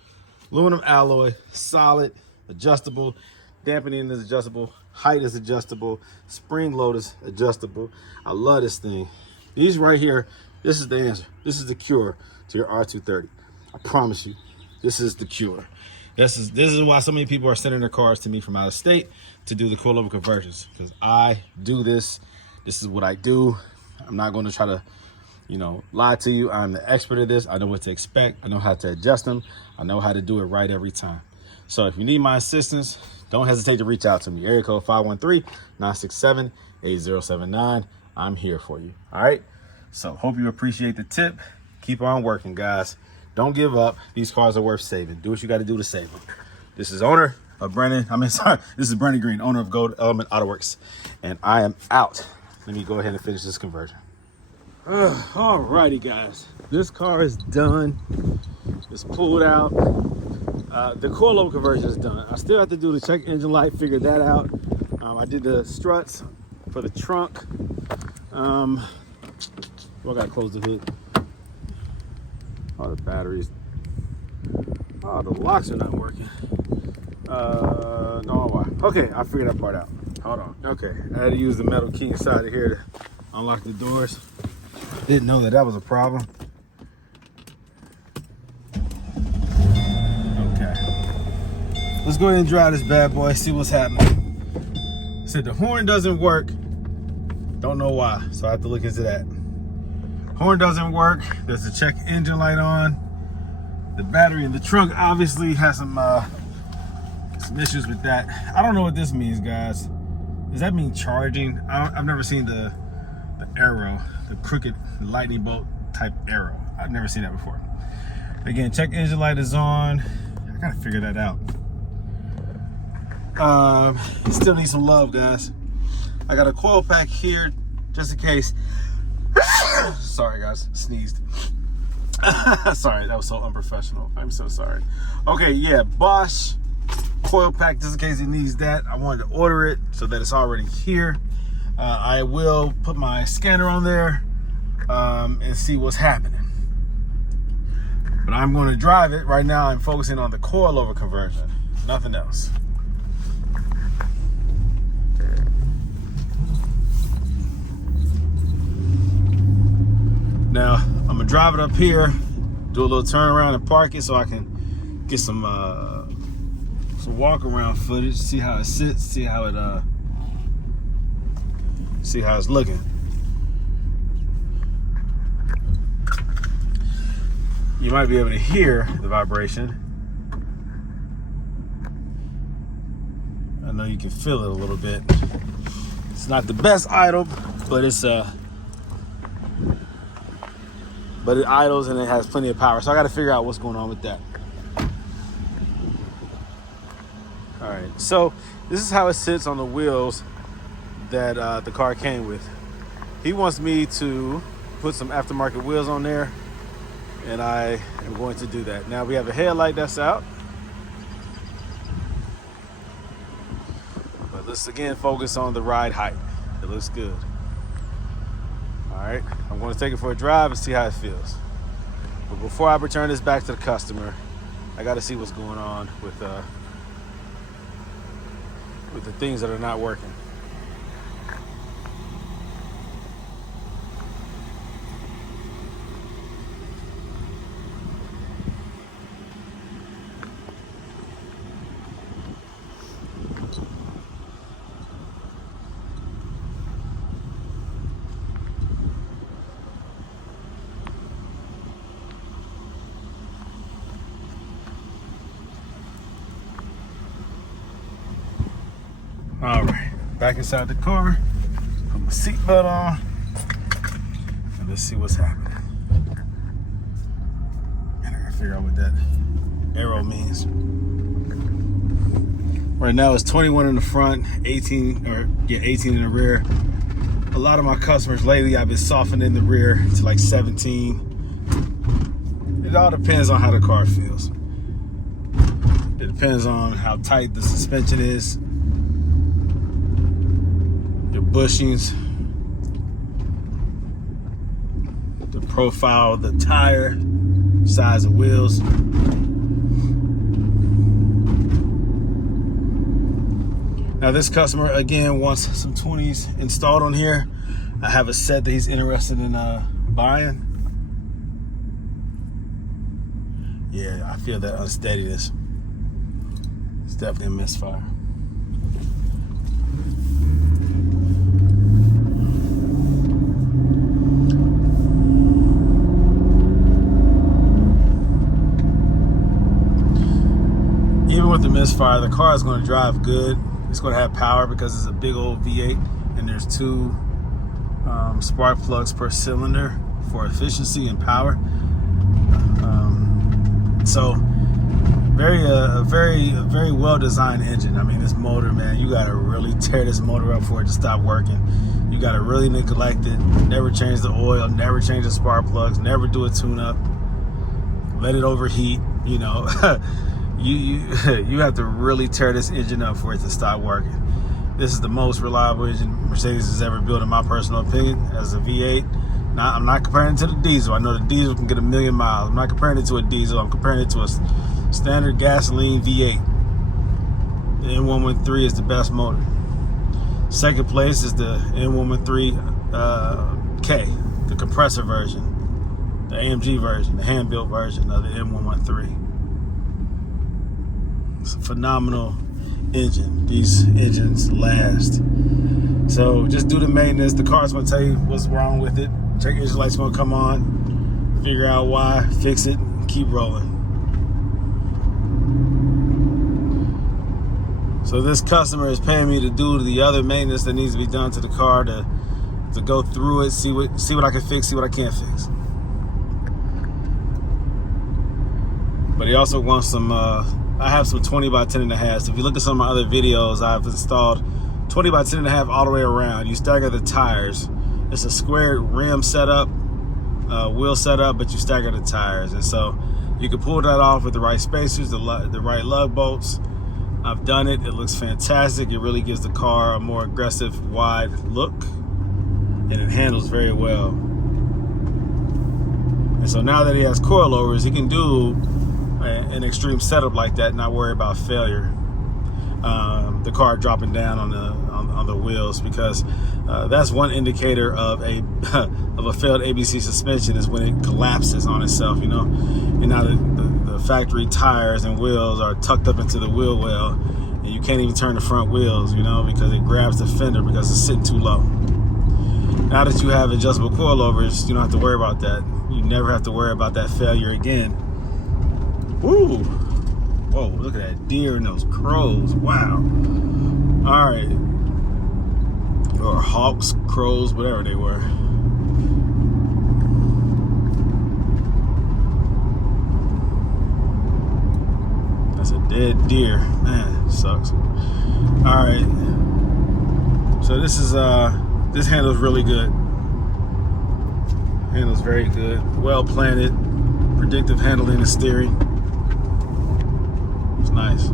aluminum alloy, solid, adjustable, dampening is adjustable, height is adjustable, spring load is adjustable. I love this thing. These right here, this is the answer. This is the cure to your R230. I promise you, this is the cure. This is why so many people are sending their cars to me from out of state to do the coilover conversions, because I do this. This is what I do. I'm not going to try to, lie to you. I'm the expert at this. I know what to expect. I know how to adjust them. I know how to do it right every time. So if you need my assistance, don't hesitate to reach out to me. Area code 513-967-8079. I'm here for you. All right. So hope you appreciate the tip. Keep on working, guys. Don't give up. These cars are worth saving. Do what you got to do to save them. This is this is Brandon Green, owner of Gold Element Autoworks, and I am out. Let me go ahead and finish this conversion. Alrighty, guys. This car is done. It's pulled out. The coilover conversion is done. I still have to do the check engine light, figure that out. I did the struts for the trunk. I gotta close the hood. Oh, the batteries. Oh, the locks are not working. No, why? Okay, I figured that part out. Hold on. Okay, I had to use the metal key inside of here to unlock the doors. Didn't know that was a problem. Okay. let's go ahead and drive this bad boy, see what's happening. Said the horn doesn't work. Don't know why, so I have to look into that. Horn doesn't work. There's a check engine light on. The battery in the trunk obviously has some issues with that. I don't know what this means, guys. Does that mean charging? I've never seen the arrow, the crooked lightning bolt type arrow. I've never seen that before. Again, check engine light is on. I gotta figure that out. Still need some love, guys. I got a coil pack here just in case. Sorry, guys, sneezed. Sorry, that was so unprofessional. I'm so sorry. Okay, yeah, Bosch coil pack just in case it needs that. I wanted to order it so that it's already here. I will put my scanner on there and see what's happening. But I'm going to drive it. Right now I'm focusing on the coilover conversion, nothing else. Now I'm gonna drive it up here, do a little turnaround and park it so I can get some walk around footage, see how it sits, see how it's looking. You might be able to hear the vibration. I know you can feel it a little bit. It's not the best idle, but but it idles and it has plenty of power. So I got to figure out what's going on with that. All right, so this is how it sits on the wheels that the car came with. He wants me to put some aftermarket wheels on there, and I am going to do that. Now we have a headlight that's out. But let's again focus on the ride height. It looks good. All right, I'm going to take it for a drive and see how it feels. But before I return this back to the customer, I got to see what's going on with the things that are not working. All right, back inside the car, put my seatbelt on, and let's see what's happening. And I gotta figure out what that arrow means. Right now it's 21 in the front, 18 in the rear. A lot of my customers lately, I've been softening the rear to like 17. It all depends on how the car feels. It depends on how tight the suspension is, bushings, the profile of the tire, size of wheels. Now this customer again wants some 20s installed on here. I have a set that he's interested in buying. Yeah, I feel that unsteadiness. It's definitely a misfire. Even with the misfire, the car is going to drive good. It's going to have power because it's a big old V8 and there's 2 spark plugs per cylinder for efficiency and power. So very well designed engine. I mean, this motor, man, you got to really tear this motor up for it to stop working. You got to really neglect it, never change the oil, never change the spark plugs, never do a tune up, let it overheat, you know. You have to really tear this engine up for it to stop working. This is the most reliable engine Mercedes has ever built, in my personal opinion, as a V8. Now, I'm not comparing it to the diesel. I know the diesel can get 1,000,000 miles. I'm not comparing it to a diesel. I'm comparing it to a standard gasoline V8. The N113 is the best motor. Second place is the N113K, the compressor version, the AMG version, the hand-built version of the N113. It's a phenomenal engine. These engines last. So just do the maintenance. The car's gonna tell you what's wrong with it. Check engine light's gonna come on, figure out why, fix it, and keep rolling. So this customer is paying me to do the other maintenance that needs to be done to the car, to go through it, see what I can fix, see what I can't fix. But he also wants some, I have some 20 by 10 and a half. So if you look at some of my other videos, I've installed 20 by 10 and a half all the way around. You stagger the tires. It's a squared rim setup, wheel setup, but you stagger the tires. And so you can pull that off with the right spacers, the right lug bolts. I've done it. It looks fantastic. It really gives the car a more aggressive, wide look, and it handles very well. And so now that he has coilovers, he can do an extreme setup like that, not worry about failure. The car dropping down on the wheels, because that's one indicator of a failed ABC suspension, is when it collapses on itself, you know. And now the factory tires and wheels are tucked up into the wheel well, and you can't even turn the front wheels, you know, because it grabs the fender because it's sitting too low. Now that you have adjustable coilovers, you don't have to worry about that. You never have to worry about that failure again. Woo! Whoa, look at that deer and those crows. Wow. All right. Or hawks, crows, whatever they were. That's a dead deer. Man, sucks. All right. So this is this handles really good. Handles very good. Well planted. Predictive handling and steering. It's nice.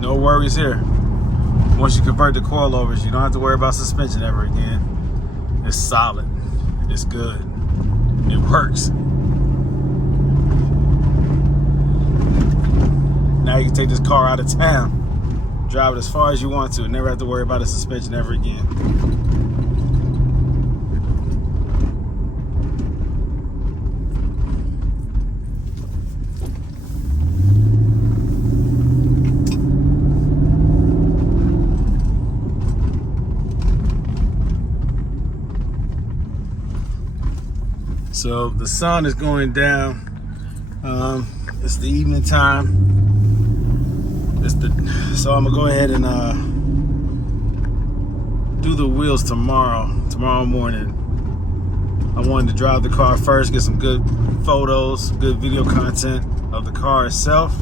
No worries here. Once you convert the coilovers, you don't have to worry about suspension ever again. It's solid. It's good. It works. Now you can take this car out of town, drive it as far as you want to, and never have to worry about a suspension ever again. So the sun is going down. It's the evening time. So I'm gonna go ahead and do the wheels tomorrow morning. I wanted to drive the car first, get some good photos, good video content of the car itself.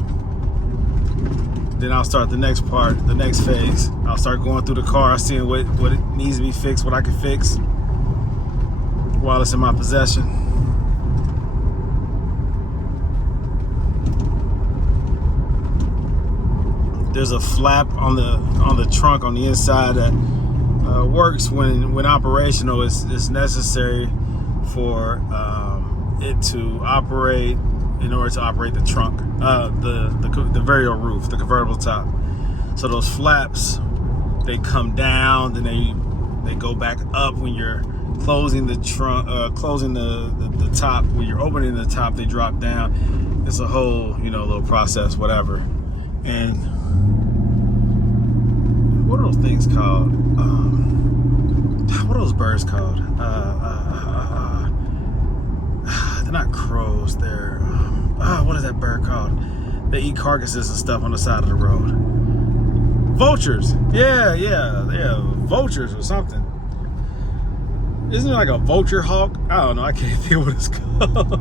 Then I'll start the next part, the next phase. I'll start going through the car, seeing what it needs to be fixed, what I can fix while it's in my possession. There's a flap on the trunk on the inside that works when operational. It's necessary for it to operate in order to operate the trunk, the variable roof, the convertible top. So those flaps, they come down, then they go back up when you're closing the trunk, closing the top. When you're opening the top, they drop down. It's a whole, little process, whatever. And what are those things called? What are those birds called? They're not crows. They're what is that bird called? They eat carcasses and stuff on the side of the road. Vultures. Yeah, vultures or something. Isn't it like a vulture hawk? I don't know. I can't think of what it's called.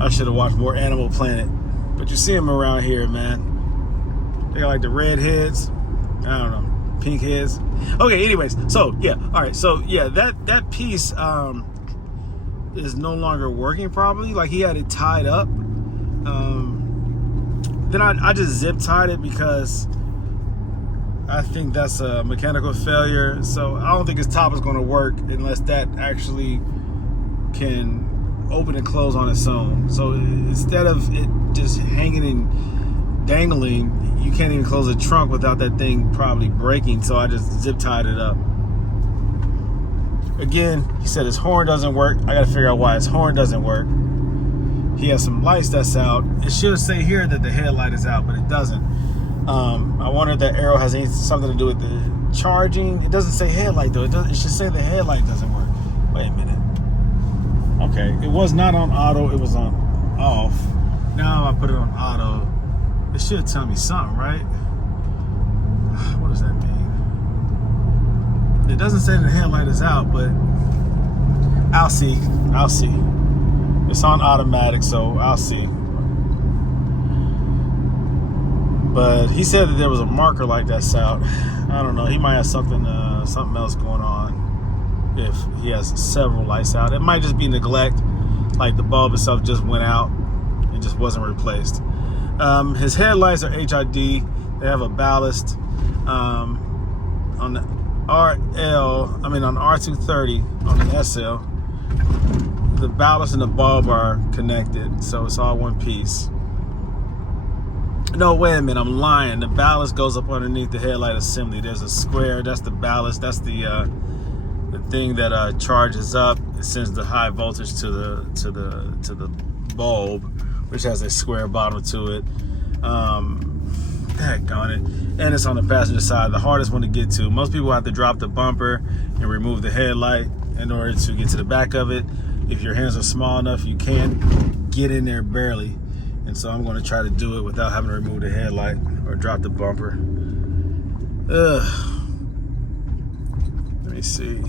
I should have watched more Animal Planet. But you see them around here, man. They got like the red heads. I don't know, pink heads. Okay, anyways, so yeah, all right, so yeah, that piece is no longer working properly. Like, he had it tied up. Then I just zip tied it because I think that's a mechanical failure. So I don't think his top is going to work unless that actually can open and close on its own. So instead of it just hanging and dangling, you can't even close the trunk without that thing probably breaking. So I just zip tied it up. Again, he said his horn doesn't work. I gotta figure out why his horn doesn't work. he has some lights that's out. It should say here that the headlight is out, but it doesn't. I wonder if that arrow has something to do with the charging. It doesn't say headlight though. It should say the headlight doesn't work. Wait a minute. Okay, it was not on auto. It was on off. Now I put it on auto. It should tell me something, right? What does that mean? It doesn't say the headlight is out, but I'll see. I'll see. It's on automatic, so I'll see. But he said that there was a marker like that's out. I don't know. He might have something else going on if he has several lights out. It might just be neglect, like the bulb itself just went out. It just wasn't replaced. His headlights are HID. They have a ballast. On the on R230 on the SL, the ballast and the bulb are connected, so it's all one piece. No, wait a minute, I'm lying. The ballast goes up underneath the headlight assembly. There's a square. That's the ballast. That's the thing that charges up. It sends the high voltage to the bulb, which has a square bottom to it. Daggone it. And it's on the passenger side, the hardest one to get to. Most people have to drop the bumper and remove the headlight in order to get to the back of it. If your hands are small enough, you can get in there barely. And so I'm going to try to do it without having to remove the headlight or drop the bumper. Let me see.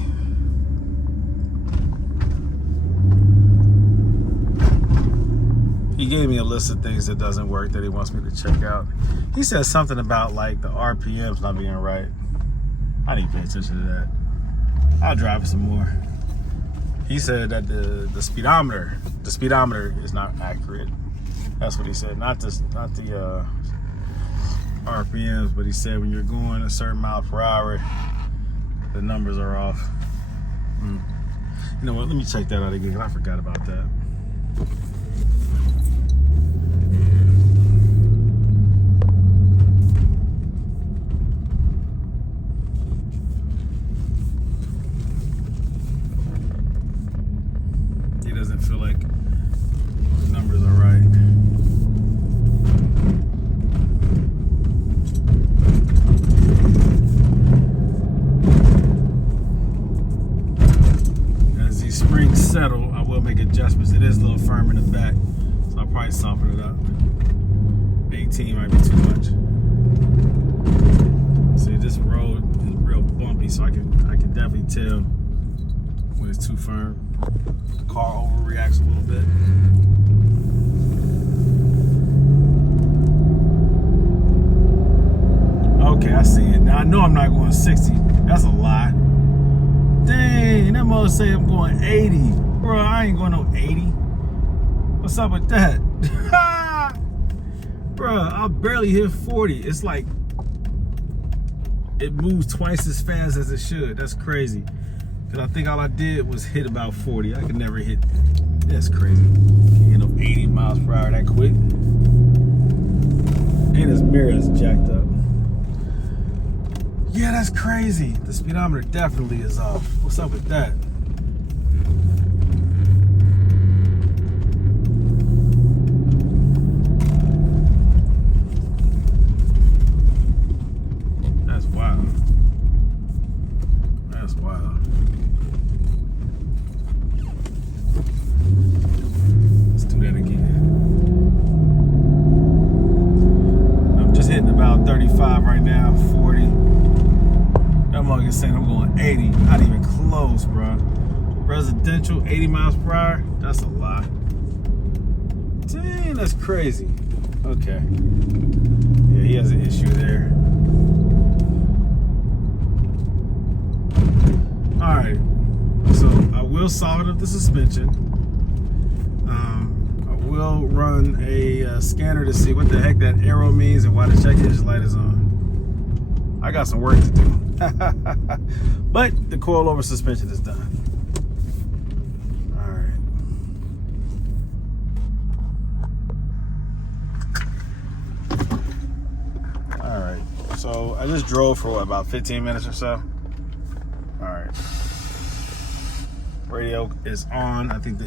He gave me a list of things that doesn't work that he wants me to check out. He said something about like the RPMs not being right. I need to pay attention to that. I'll drive it some more. He said that the speedometer is not accurate. That's what he said. Not the RPMs, but he said when you're going a certain mile per hour, the numbers are off. You know what? Let me check that out again, because I forgot about that. Doesn't feel like the numbers are right. As these springs settle, I will make adjustments. It is a little firm in the back, so I'll probably soften it up. 18 might be too much. See, this road is real bumpy, so I can definitely tell when it's too firm. The car overreacts a little bit. Okay, I see it. Now I know I'm not going 60. That's a lie. Dang, that mother say I'm going 80. Bro, I ain't going no 80. What's up with that? Bro, I barely hit 40. It's like it moves twice as fast as it should. That's crazy. Cause I think all I did was hit about 40. I could never hit. That's crazy. Can't hit no 80 miles per hour that quick. And his mirror is jacked up. Yeah, that's crazy. The speedometer definitely is off. What's up with that? That's wild. That's wild. Let's do that again. I'm just hitting about 35 right now, 40. That motherfucker saying I'm going 80. Not even close, bro. Residential, 80 miles per hour? That's a lot. Dang, that's crazy. Okay. Yeah, he has an issue there. Alright. So I will solder up the suspension. I will run a scanner to see what the heck that arrow means and why the check engine light is on. I got some work to do. But the coilover suspension is done. All right. So I just drove for what, about 15 minutes or so. All right. Radio is on. I think the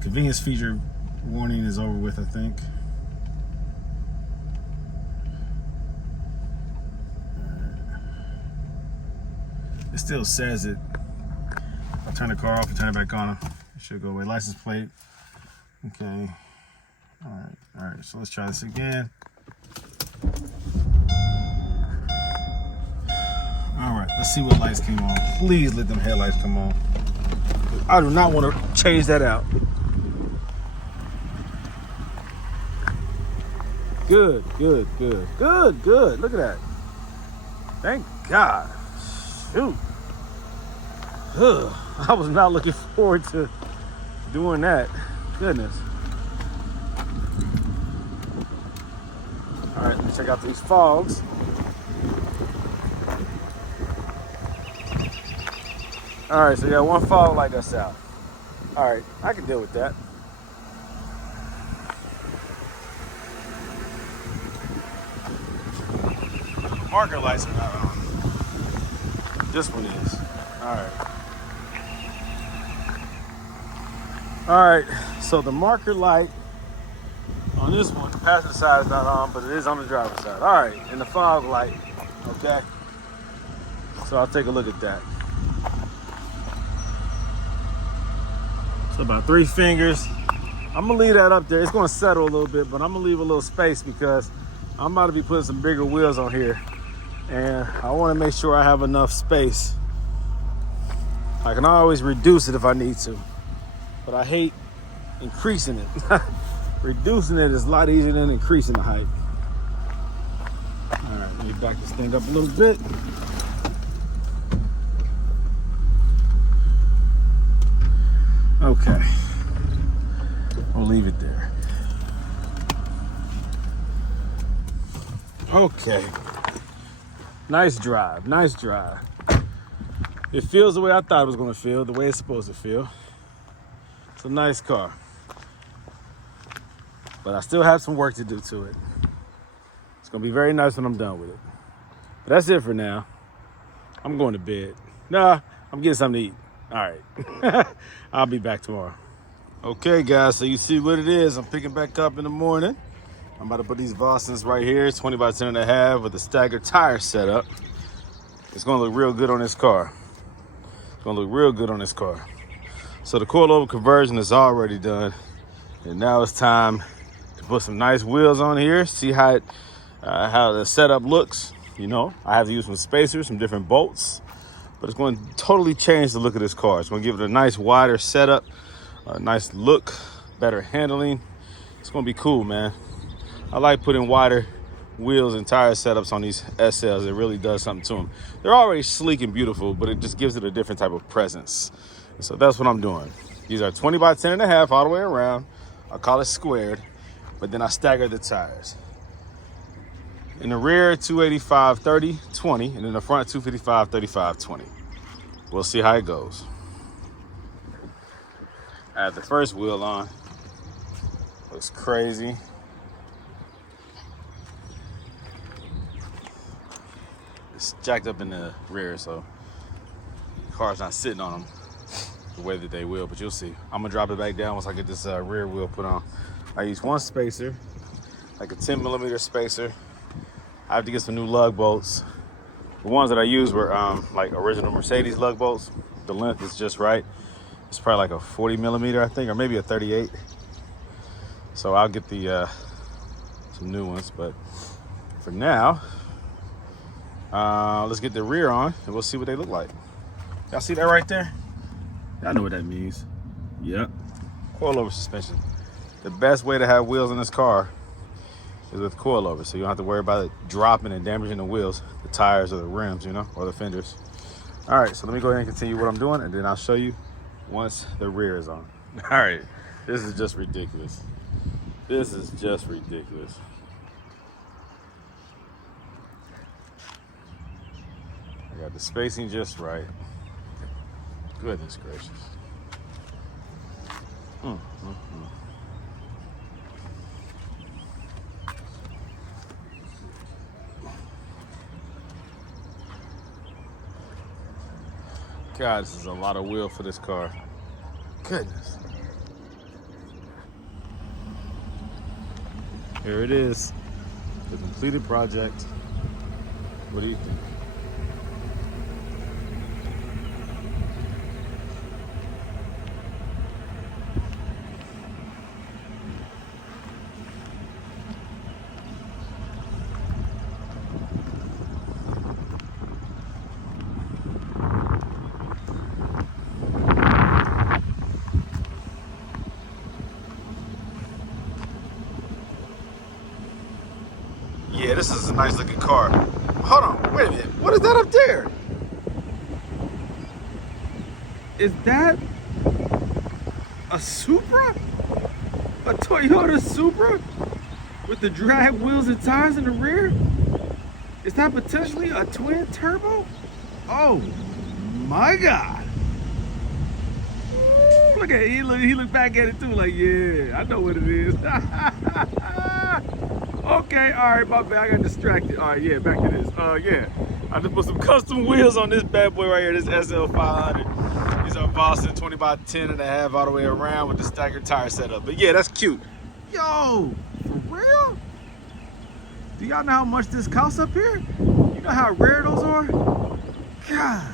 convenience feature Warning is over with, I think. It still says it. I'll turn the car off and turn it back on. It should go away. License plate. Okay. All right. So let's try this again. All right. Let's see what lights came on. Please let them headlights come on. I do not want to change that out. Good. Look at that. Thank God. Shoot. Ugh. I was not looking forward to doing that. Goodness. All right, let's check out these fogs. All right, so you got one fog light that's out. All right, I can deal with that. Marker lights are not on. This one is. All right, so the marker light on this one, the passenger side is not on, but it is on the driver's side. All right, and the fog light, okay? So I'll take a look at that. So about 3 fingers. I'm gonna leave that up there. It's gonna settle a little bit, but I'm gonna leave a little space because I'm about to be putting some bigger wheels on here. And I wanna make sure I have enough space. I can always reduce it if I need to, but I hate increasing it. Reducing it is a lot easier than increasing the height. All right, let me back this thing up a little bit. Okay, we'll leave it there. Okay, nice drive. It feels the way I thought it was gonna feel, the way it's supposed to feel. It's a nice car. But I still have some work to do to it. It's gonna be very nice when I'm done with it. But that's it for now. I'm going to bed. Nah, I'm getting something to eat. All right, I'll be back tomorrow. Okay guys, so you see what it is. I'm picking back up in the morning. I'm about to put these Bostons right here, 20 by 10.5 with a staggered tire setup. It's gonna look real good on this car. So the coilover conversion is already done. And now it's time to put some nice wheels on here, see how the setup looks. You know, I have to use some spacers, some different bolts, but it's going to totally change the look of this car. It's going to give it a nice wider setup, a nice look, better handling. It's going to be cool, man. I like putting wider wheels and tire setups on these SLs. It really does something to them. They're already sleek and beautiful, but it just gives it a different type of presence. So that's what I'm doing. These are 20 by 10.5 all the way around. I call it squared, but then I stagger the tires. In the rear, 285, 30, 20, and in the front, 255, 35, 20. We'll see how it goes. I have the first wheel on. Looks crazy. It's jacked up in the rear, so the car's not sitting on them the way that they will, but you'll see. I'm gonna drop it back down once I get this rear wheel put on. I use one spacer, like a 10mm spacer. I have to get some new lug bolts. The ones that I used were like original Mercedes lug bolts. The length is just right. It's probably like a 40mm, I think, or maybe a 38. So I'll get the some new ones, but for now, let's get the rear on and we'll see what they look like. Y'all see that right there? Y'all know what that means. Yep. Coilover suspension. The best way to have wheels in this car is with coilover, so you don't have to worry about it dropping and damaging the wheels, the tires or the rims, you know, or the fenders. All right, so let me go ahead and continue what I'm doing, and then I'll show you once the rear is on. All right, this is just ridiculous. This is just ridiculous. I got the spacing just right. Goodness gracious. God, this is a lot of wheel for this car. Goodness. Here it is, the completed project. What do you think? Yeah, this is a nice looking car. Hold on, wait a minute. What is that up there? Is that a Supra? A Toyota Supra? With the drag wheels and tires in the rear? Is that potentially a twin turbo? Oh my God. Ooh, look at it. He looked back at it too like, yeah, I know what it is. Okay, all right, my bad, I got distracted. All right, yeah, back to this. Yeah, I just put some custom wheels on this bad boy right here, this SL500. These are Boston 20 by 10 and a half all the way around with the staggered tire setup. But yeah, that's cute. Yo, for real? Do y'all know how much this costs up here? You know how rare those are? God.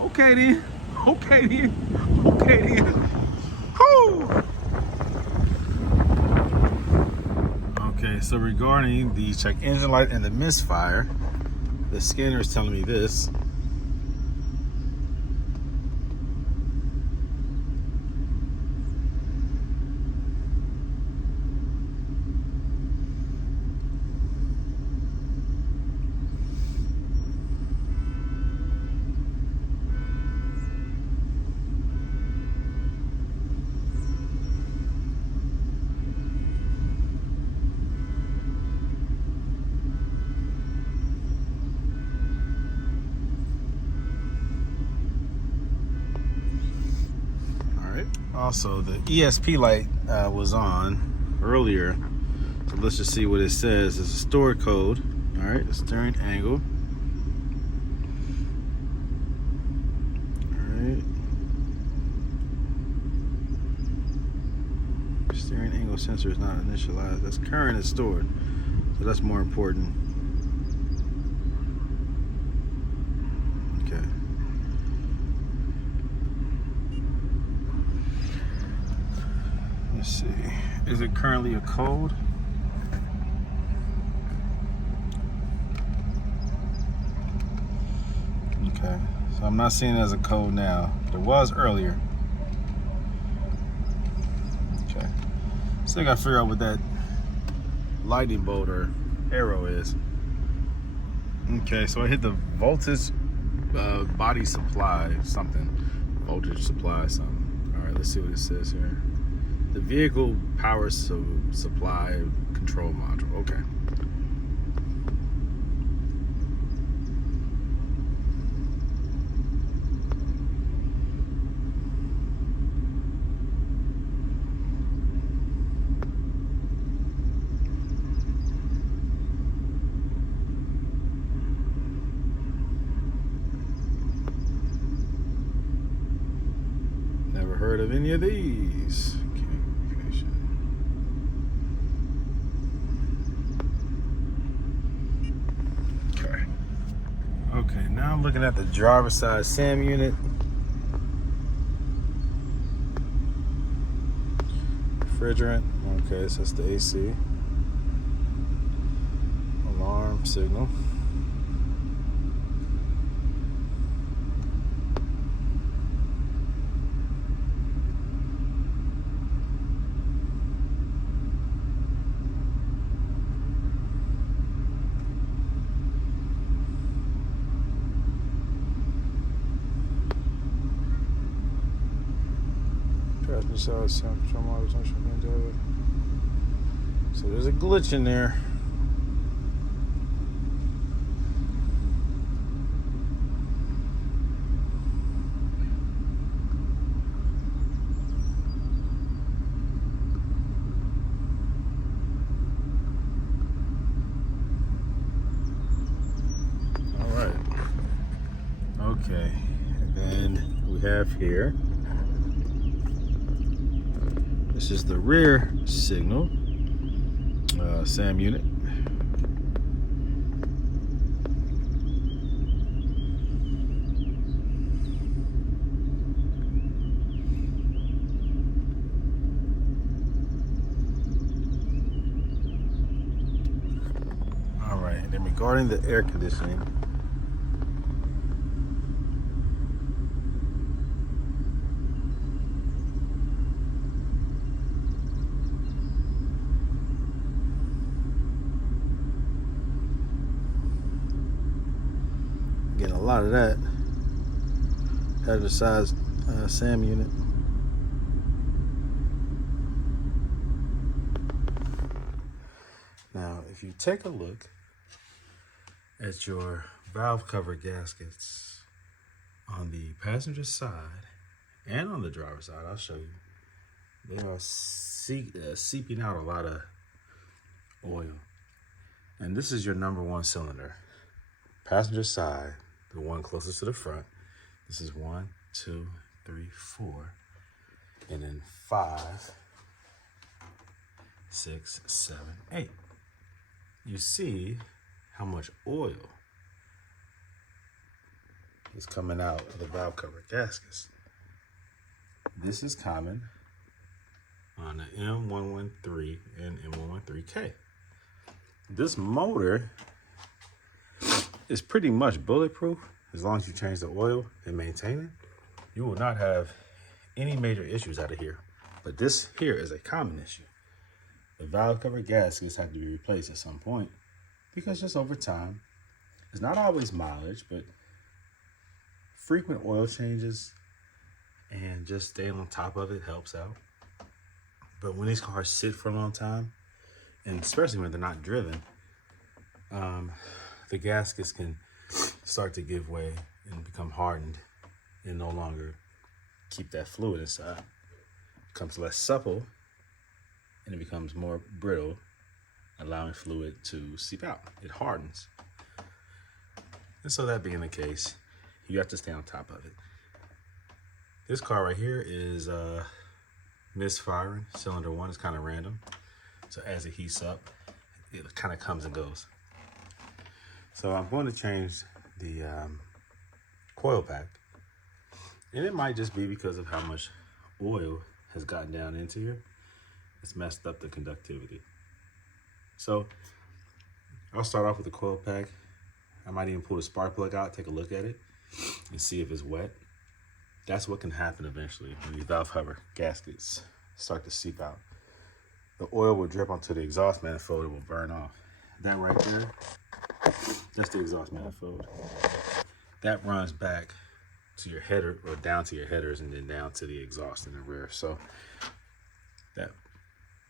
Okay then. Okay then. Okay then. Whew. Okay, so regarding the check engine light and the misfire, the scanner is telling me this. Also, the ESP light was on earlier, so let's just see what it says. It's a store code. All right, the steering angle. All right, steering angle sensor is not initialized. That's current is stored, so that's more important. Okay. Let's see. Is it currently a code? Okay. So I'm not seeing it as a code now, but it was earlier. Okay. Still gotta figure out what that lightning bolt or arrow is. Okay, so I hit the voltage body supply something. Voltage supply something. All right, let's see what it says here. The vehicle power supply control module. Okay. Never heard of any of these. Okay, now I'm looking at the driver's side SAM unit. Refrigerant. Okay, so that's the AC. Alarm signal. So there's a glitch in there. All right. Okay. And then we have here. This is the rear signal. SAM unit. All right, and then regarding the air conditioning, getting a lot of that out the size SAM unit. Now, if you take a look at your valve cover gaskets on the passenger side and on the driver's side, I'll show you. They are seeping out a lot of oil. And this is your number one cylinder. Passenger side, the one closest to the front. This is 1, 2, 3, 4, and then 5, 6, 7, 8. You see how much oil is coming out of the valve cover gaskets. This is common on the M113 and M113K. This motor is pretty much bulletproof. As long as you change the oil and maintain it, you will not have any major issues out of here. But this here is a common issue. The valve cover gaskets have to be replaced at some point because just over time, it's not always mileage, but frequent oil changes and just staying on top of it helps out. But when these cars sit for a long time, and especially when they're not driven, the gaskets can start to give way and become hardened and no longer keep that fluid inside. It becomes less supple and it becomes more brittle, allowing fluid to seep out. It hardens. And so that being the case, you have to stay on top of it. This car right here is misfiring. Cylinder 1 is kind of random. So as it heats up, it kind of comes and goes. So I'm going to change the coil pack. And it might just be because of how much oil has gotten down into here. It's messed up the conductivity. So I'll start off with the coil pack. I might even pull the spark plug out, take a look at it, and see if it's wet. That's what can happen eventually when these valve cover gaskets start to seep out. The oil will drip onto the exhaust manifold, it will burn off. That right there, that's the exhaust manifold. That runs back to your header, or down to your headers, and then down to the exhaust in the rear. So that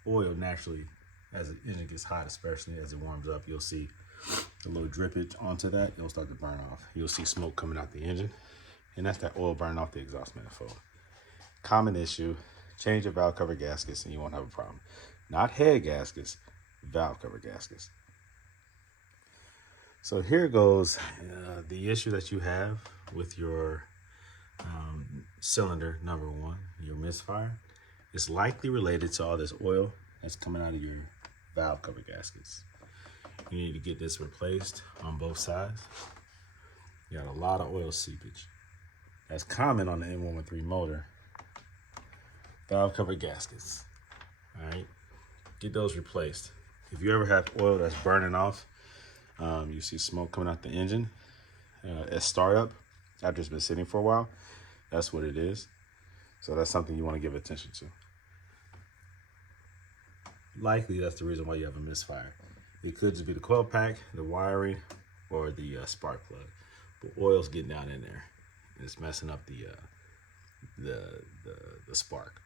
oil naturally, as the engine gets hot, especially as it warms up, you'll see a little drippage onto that. It'll start to burn off. You'll see smoke coming out the engine, and that's that oil burning off the exhaust manifold. Common issue. Change your valve cover gaskets and you won't have a problem. Not head gaskets, valve cover gaskets. So here goes the issue that you have with your cylinder number 1, your misfire. It's likely related to all this oil that's coming out of your valve cover gaskets. You need to get this replaced on both sides. You got a lot of oil seepage. That's common on the M113 motor. Valve cover gaskets. All right, get those replaced. If you ever have oil that's burning off, you see smoke coming out the engine at startup after it's been sitting for a while, that's what it is. So that's something you want to give attention to. Likely that's the reason why you have a misfire. It could just be the coil pack, the wiring, or the spark plug. But oil's getting down in there. It's messing up the spark.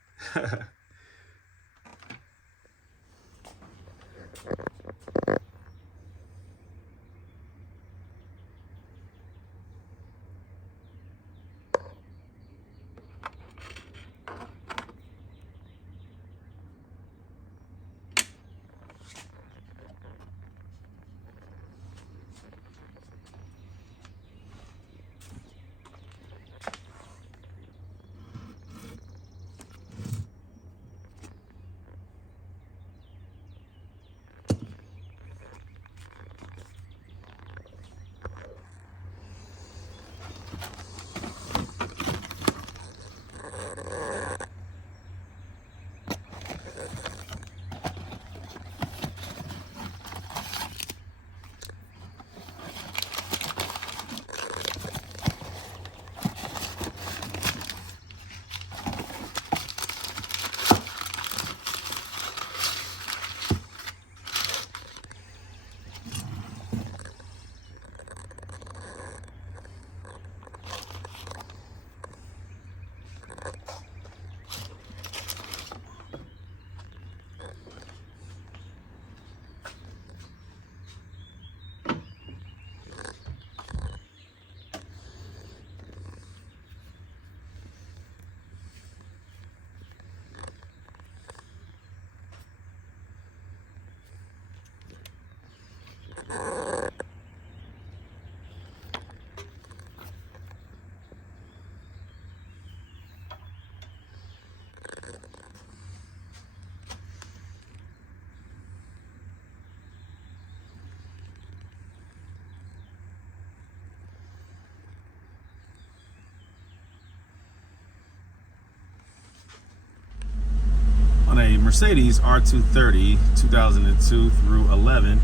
Mercedes R230 2002 through 11.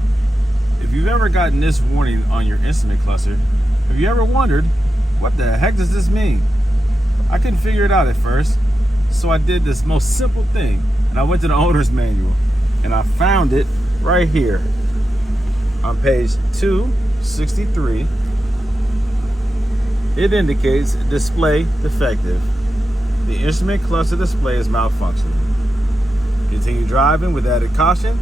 If you've ever gotten this warning on your instrument cluster, have you ever wondered, what the heck does this mean? I couldn't figure it out at first, so I did this most simple thing, and I went to the owner's manual, and I found it right here on page 263. It indicates display defective. The instrument cluster display is malfunctioning. Continue driving with added caution.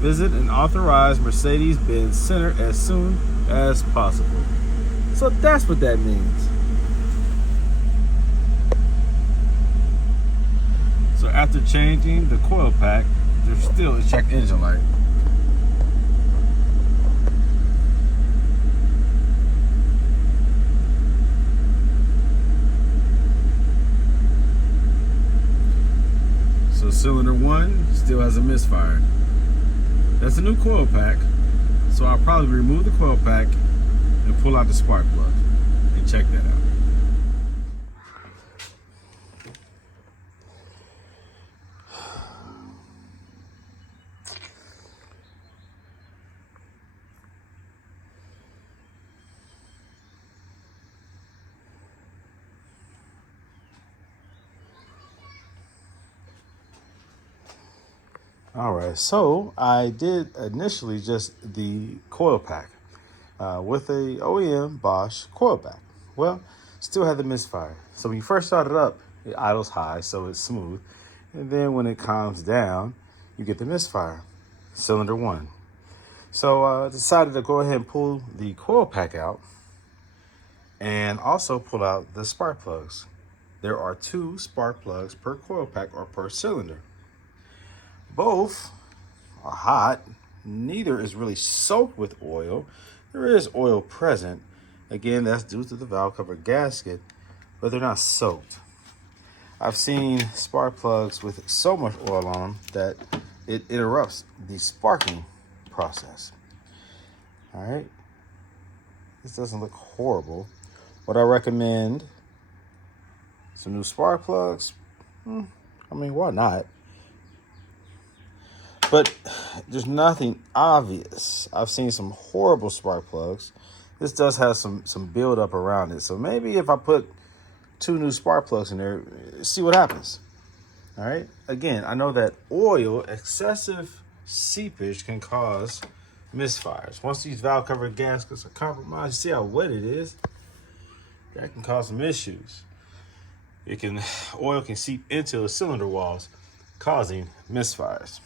Visit an authorized Mercedes-Benz center as soon as possible. So that's what that means. So after changing the coil pack, there's still a check engine light. So cylinder 1 still has a misfire. That's a new coil pack, so I'll probably remove the coil pack and pull out the spark plug and check that out. All right, so I did initially just the coil pack with a OEM Bosch coil pack. Well, still had the misfire. So when you first start it up, it idles high, so it's smooth. And then when it calms down, you get the misfire, cylinder 1. So I decided to go ahead and pull the coil pack out and also pull out the spark plugs. There are 2 spark plugs per coil pack or per cylinder. Both are hot. Neither is really soaked with oil. There is oil present. Again, that's due to the valve cover gasket, but they're not soaked. I've seen spark plugs with so much oil on them that it interrupts the sparking process. All right. This doesn't look horrible. Would I recommend some new spark plugs? I mean, why not? But there's nothing obvious. I've seen some horrible spark plugs. This does have some build up around it. So maybe if I put 2 new spark plugs in there, see what happens. All right. Again, I know that oil, excessive seepage can cause misfires. Once these valve cover gaskets are compromised, you see how wet it is? That can cause some issues. Oil can seep into the cylinder walls, causing misfires.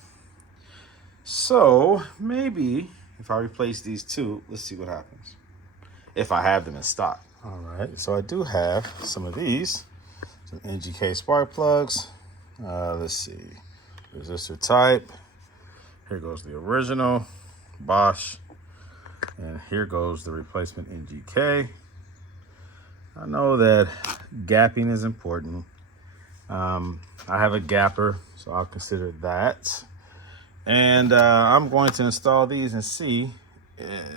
So maybe if I replace these 2, let's see what happens. If I have them in stock. All right, so I do have some of these, some NGK spark plugs. Let's see, resistor type. Here goes the original Bosch, and here goes the replacement NGK. I know that gapping is important. I have a gapper, so I'll consider that. And I'm going to install these and see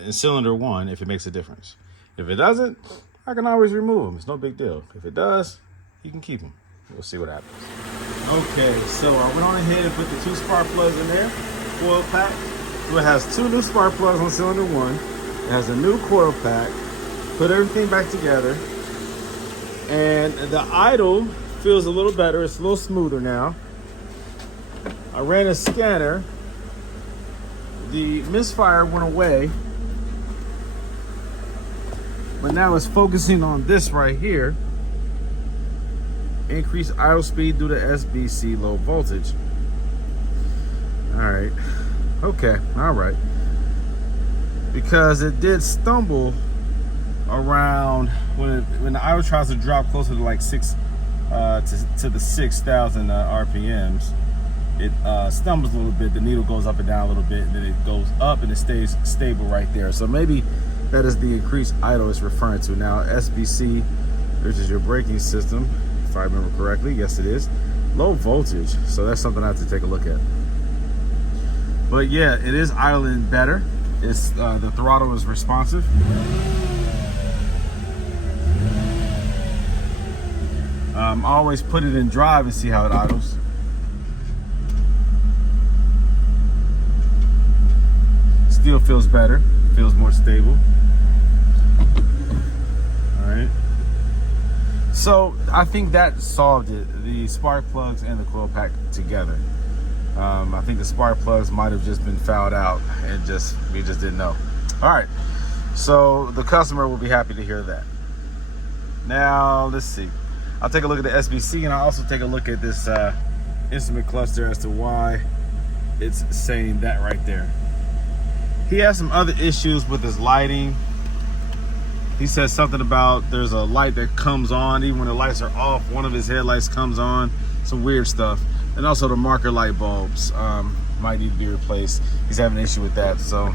in cylinder 1 if it makes a difference. If it doesn't, I can always remove them. It's no big deal. If it does, you can keep them. We'll see what happens. Okay, so I went on ahead and put the 2 spark plugs in there, coil pack. So it has 2 new spark plugs on cylinder 1. It has a new coil pack. Put everything back together. And the idle feels a little better. It's a little smoother now. I ran a scanner. The misfire went away, but now it's focusing on this right here. Increased idle speed due to SBC low voltage. All right, okay, all right. Because it did stumble around when the idle tries to drop closer to like 6 to the 6,000 RPMs. It stumbles a little bit, the needle goes up and down a little bit, and then it goes up and it stays stable right there. So maybe that is the increased idle it's referring to. Now, SBC, which is your braking system, if I remember correctly, yes it is, low voltage. So that's something I have to take a look at. But yeah, it is idling better. It's the throttle is responsive. Always put it in drive and see how it idles. feels better, feels more stable. All right. So I think that solved it. The spark plugs and the coil pack together. I think the spark plugs might have just been fouled out and we just didn't know. All right. So the customer will be happy to hear that. Now let's see. I'll take a look at the SBC, and I'll also take a look at this instrument cluster as to why it's saying that right there. He has some other issues with his lighting. He says something about there's a light that comes on even when the lights are off. One of his headlights comes on. Some weird stuff. And also the marker light bulbs might need to be replaced. He's having an issue with that. So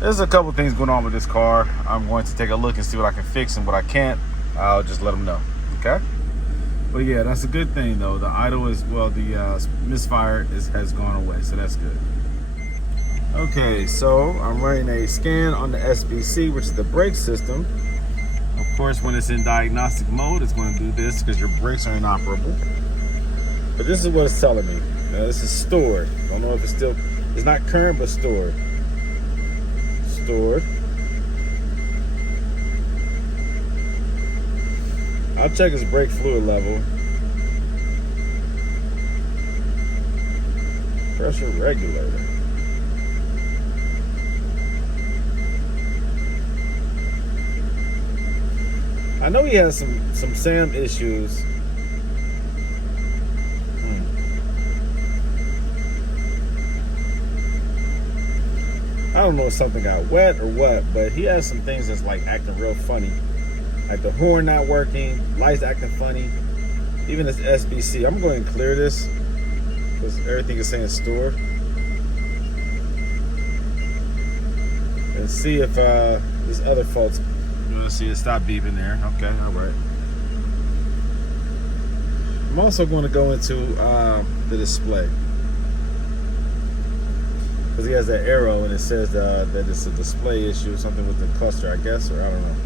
there's a couple things going on with this car. I'm going to take a look and see what I can fix, and what I can't, I'll just let him know. Okay? But yeah, that's a good thing though. The idle is, well, the misfire has gone away, so that's good. Okay, so I'm running a scan on the SBC, which is the brake system. Of course, when it's in diagnostic mode, it's going to do this because your brakes are inoperable. But this is what it's telling me. Now, this is stored. I don't know if it's still, it's not current, but stored. Stored. I'll check his brake fluid level. Pressure regulator. I know he has some SAM issues. I don't know if something got wet or what, but he has some things that's like acting real funny. Like the horn not working, lights acting funny. Even this SBC. I'm going to clear this because everything is saying stored. And see if these other faults. You want to see it stop beeping there. Okay, all right. I'm also going to go into the display. Because he has that arrow and it says that it's a display issue, something with the cluster, I guess, or I don't know.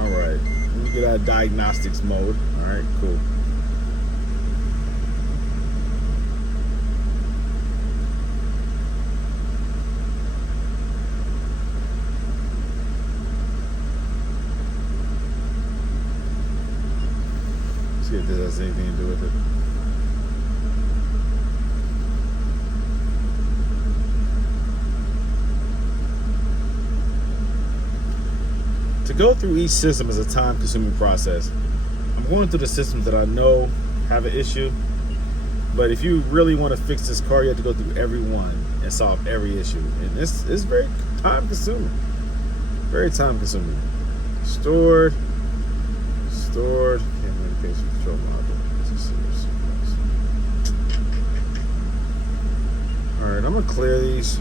All right, let me get out of diagnostics mode. All right, cool. Let's see if this has anything to do with it. To go through each system is a time-consuming process. I'm going through the systems that I know have an issue, but if you really want to fix this car, you have to go through every one and solve every issue, and it's very time-consuming. Very time-consuming. Stored. Communication control module. All right, I'm gonna clear these.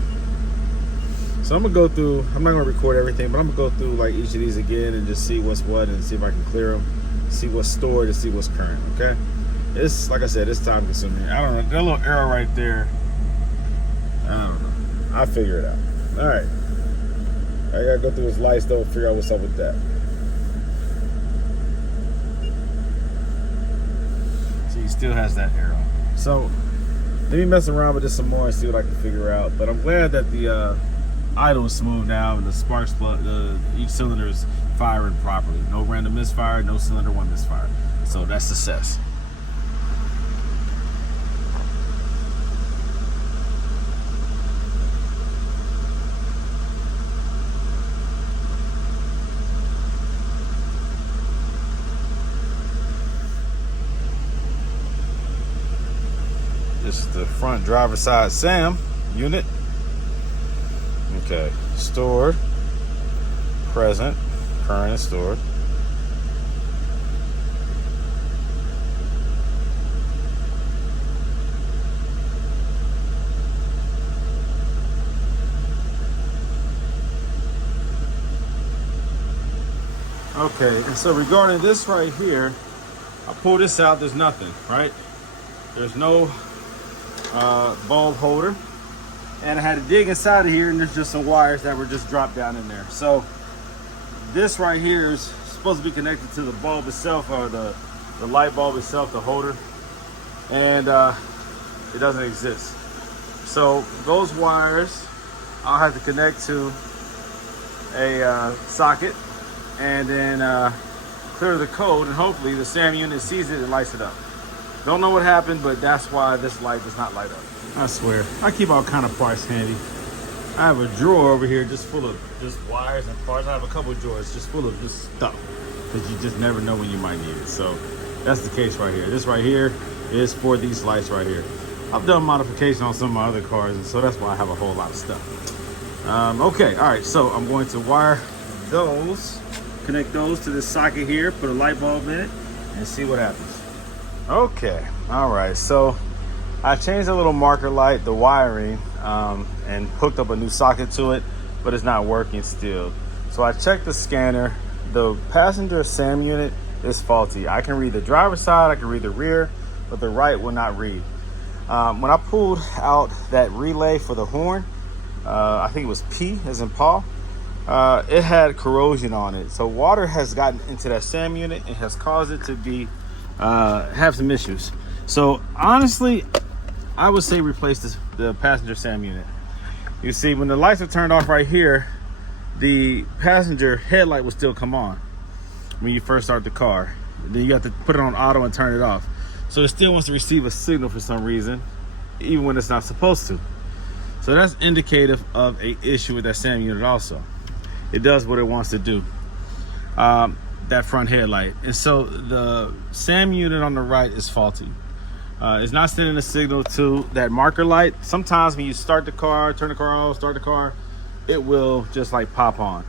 So I'm gonna go through, I'm not gonna record everything, but I'm gonna go through like each of these again and just see what's what and see if I can clear them, see what's stored and see what's current, okay? It's, like I said, it's time consuming. I don't know, that little arrow right there, I don't know. I'll figure it out. All right. I gotta go through his lights though, figure out what's up with that. See, he still has that arrow. So let me mess around with this some more and see what I can figure out. But I'm glad that the idle is smooth now and the sparks plug, each cylinder is firing properly. No random misfire, no cylinder one misfire. So that's success. This is the front driver's side SAM unit. Okay, stored, present, current and stored. Okay, and so regarding this right here, I pull this out, there's nothing, right? There's no bulb holder. And I had to dig inside of here and there's just some wires that were just dropped down in there. So this right here is supposed to be connected to the bulb itself, or the light bulb itself, the holder. And it doesn't exist. So those wires, I'll have to connect to a socket and then clear the code, and hopefully the SAM unit sees it and lights it up. Don't know what happened, but that's why this light does not light up. I swear, I keep all kind of parts handy. I have a drawer over here just full of just wires and parts. I have a couple of drawers just full of just stuff that you just never know when you might need it. So that's the case right here. This right here is for these lights right here. I've done modification on some of my other cars, and so that's why I have a whole lot of stuff. Okay, all right, so I'm going to wire those, connect those to this socket here, put a light bulb in it, and see what happens. Okay, all right, so I changed the little marker light, the wiring, and hooked up a new socket to it, but it's not working still. So I checked the scanner. The passenger SAM unit is faulty. I can read the driver's side, I can read the rear, but the right will not read. When I pulled out that relay for the horn, I think it was P as in Paul, it had corrosion on it. So water has gotten into that SAM unit and has caused it to be have some issues. So honestly, I would say replace the passenger SAM unit. You see, when the lights are turned off right here, the passenger headlight will still come on when you first start the car. Then you have to put it on auto and turn it off. So it still wants to receive a signal for some reason, even when it's not supposed to. So that's indicative of a issue with that SAM unit also. It does what it wants to do, that front headlight. And so the SAM unit on the right is faulty. It's not sending a signal to that marker light. Sometimes when you start the car, turn the car off, start the car, it will just like pop on,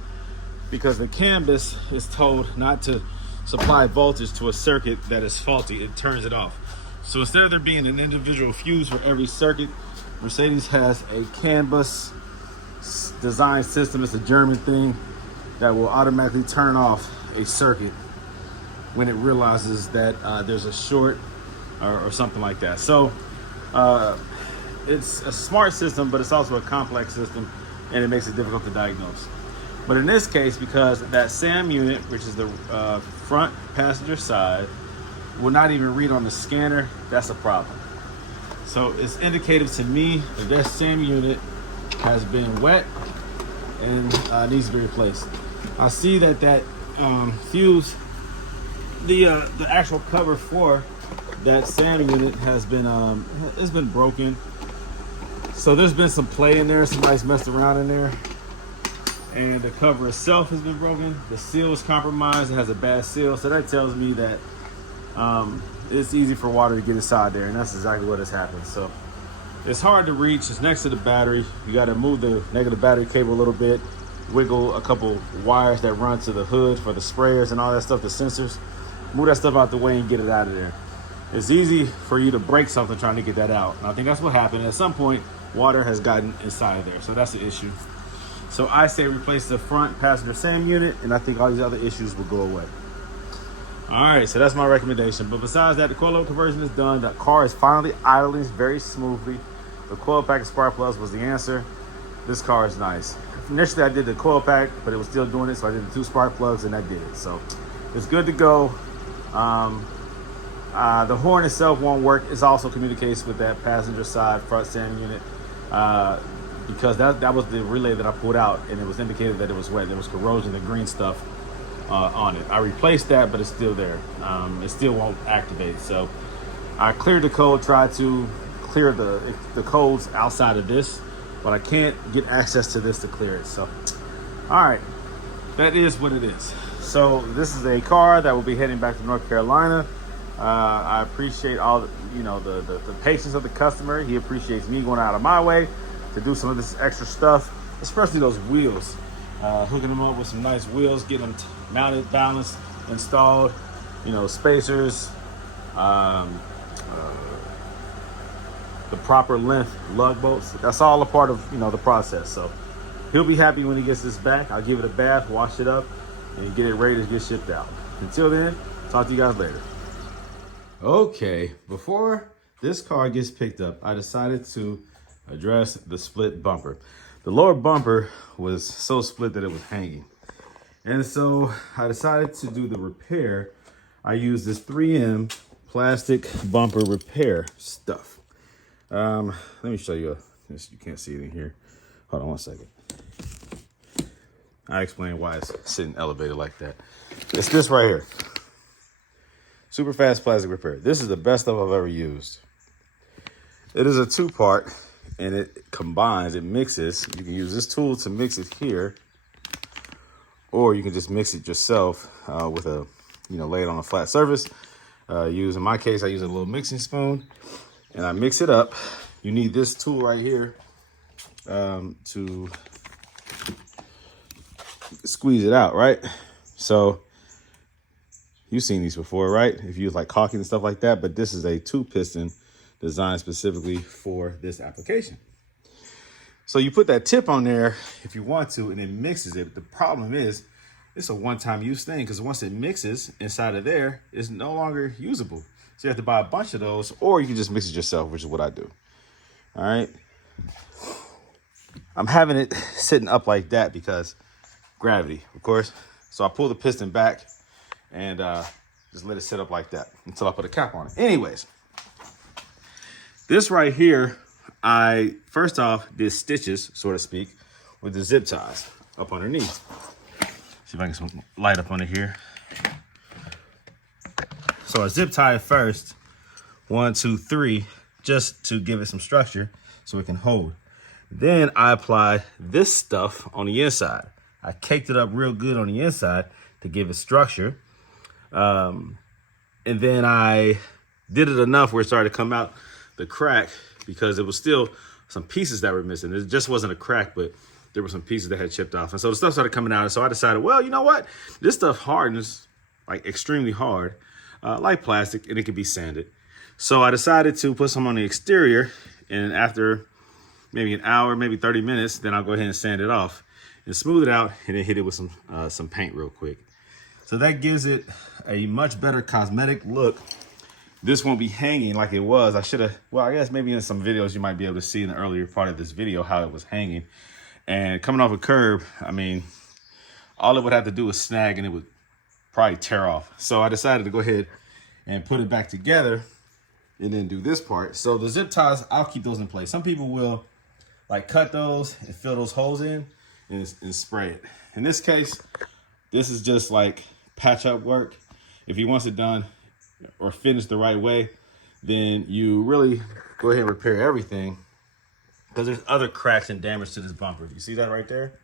because the canvas is told not to supply voltage to a circuit that is faulty. It turns it off. So instead of there being an individual fuse for every circuit, Mercedes has a canvas design system. It's a German thing that will automatically turn off a circuit when it realizes that there's a short or something like that. So it's a smart system, but it's also a complex system, and it makes it difficult to diagnose. But in this case, because that SAM unit, which is the front passenger side, will not even read on the scanner, that's a problem. So it's indicative to me that SAM unit has been wet and needs to be replaced. I see that fuse, the actual cover for that SAM unit has been it's been broken. So there's been some play in there. Somebody's messed around in there, and the cover itself has been broken. The seal is compromised. It has a bad seal, so that tells me that it's easy for water to get inside there, and that's exactly what has happened. So it's hard to reach. It's next to the battery. You got to move the negative battery cable a little bit, wiggle a couple wires that run to the hood for the sprayers and all that stuff, the sensors. Move that stuff out the way and get it out of there. It's easy for you to break something trying to get that out. And I think that's what happened. At some point, water has gotten inside of there. So that's the issue. So I say replace the front passenger SAM unit, and I think all these other issues will go away. All right, so that's my recommendation. But besides that, the coilover conversion is done. The car is finally idling very smoothly. The coil pack and spark plugs was the answer. This car is nice. Initially, I did the coil pack, but it was still doing it, so I did the 2 spark plugs, and that did it. So it's good to go. The horn itself won't work. It also communicates with that passenger side front SAM unit, because that was the relay that I pulled out, and it was indicated that it was wet. There was corrosion, the green stuff on it. I replaced that, but it's still there. It still won't activate. So I cleared the code, tried to clear the codes outside of this, but I can't get access to this to clear it. So, all right, that is what it is. So this is a car that will be heading back to North Carolina. I appreciate all the patience of the customer. He appreciates me going out of my way to do some of this extra stuff, especially those wheels. Hooking them up with some nice wheels, getting them mounted, balanced, installed, spacers, the proper length lug bolts. That's all a part of the process. So he'll be happy when he gets this back. I'll give it a bath, wash it up, and get it ready to get shipped out. Until then, talk to you guys later. Okay, before this car gets picked up, I decided to address the split bumper. The lower bumper was so split that it was hanging. And so I decided to do the repair. I used this 3M plastic bumper repair stuff. Let me show you You can't see it in here. Hold on one second. I explain why it's sitting elevated like that. It's this right here. Super fast plastic repair. This is the best stuff I've ever used. It is a 2-part, and it combines, it mixes. You can use this tool to mix it here, or you can just mix it yourself with a, lay it on a flat surface. In my case, I use a little mixing spoon, and I mix it up. You need this tool right here to squeeze it out, right? So you've seen these before, right? If you use like caulking and stuff like that, but this is a 2-piston designed specifically for this application. So you put that tip on there if you want to, and it mixes it. The problem is it's a one-time use thing, because once it mixes inside of there, it's no longer usable. So you have to buy a bunch of those, or you can just mix it yourself, which is what I do. All right. I'm having it sitting up like that because gravity, of course. So I pull the piston back and just let it sit up like that until I put a cap on it. Anyways, this right here, I first off did stitches, so to speak, with the zip ties up underneath. See if I can get some light up under here. So I zip tie it first, 1, 2, 3, just to give it some structure so it can hold. Then I applied this stuff on the inside. I caked it up real good on the inside to give it structure. And then I did it enough where it started to come out the crack, because it was still some pieces that were missing. It just wasn't a crack, but there were some pieces that had chipped off. And so the stuff started coming out. And so I decided, well, you know what? This stuff hardens like extremely hard, like plastic, and it can be sanded. So I decided to put some on the exterior, and after maybe an hour, maybe 30 minutes, then I'll go ahead and sand it off and smooth it out, and then hit it with some paint real quick. So that gives it a much better cosmetic look. This won't be hanging like it was. I guess maybe in some videos you might be able to see in the earlier part of this video how it was hanging. And coming off a curb, I mean, all it would have to do is snag and it would probably tear off. So I decided to go ahead and put it back together and then do this part. So the zip ties, I'll keep those in place. Some people will like cut those and fill those holes in and spray it. In this case, this is just like patch up work. If he wants it done or finished the right way, then you really go ahead and repair everything, because there's other cracks and damage to this bumper. You see that right there?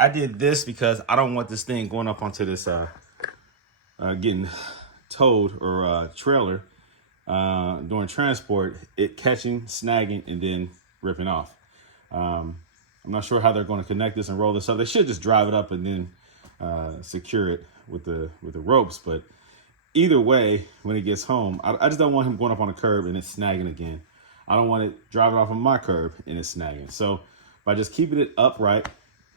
I did this because I don't want this thing going up onto this getting towed or trailer during transport, it catching, snagging, and then ripping off. I'm not sure how they're going to connect this and roll this up. They should just drive it up and then secure it with the ropes. But either way, when it gets home, I just don't want him going up on a curb and it's snagging again. I don't want it driving off on my curb and it's snagging. So by just keeping it upright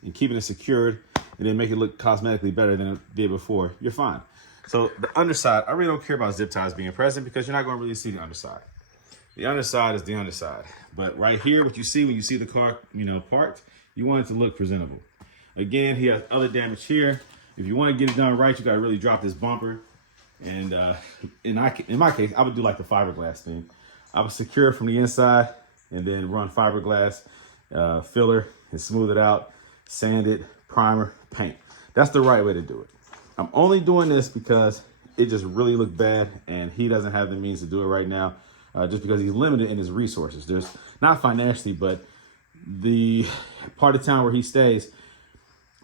and keeping it secured, and then make it look cosmetically better than it did before, you're fine. So the underside, I really don't care about zip ties being present, because you're not going to really see the underside. The underside is the underside. But right here, what you see when you see the car, parked, you want it to look presentable. Again, he has other damage here. If you want to get it done right, you got to really drop this bumper. And in my case, I would do like the fiberglass thing. I would secure it from the inside and then run fiberglass filler and smooth it out, sand it, primer, paint. That's the right way to do it. I'm only doing this because it just really looked bad, and he doesn't have the means to do it right now, just because he's limited in his resources. There's not financially, but the part of town where he stays,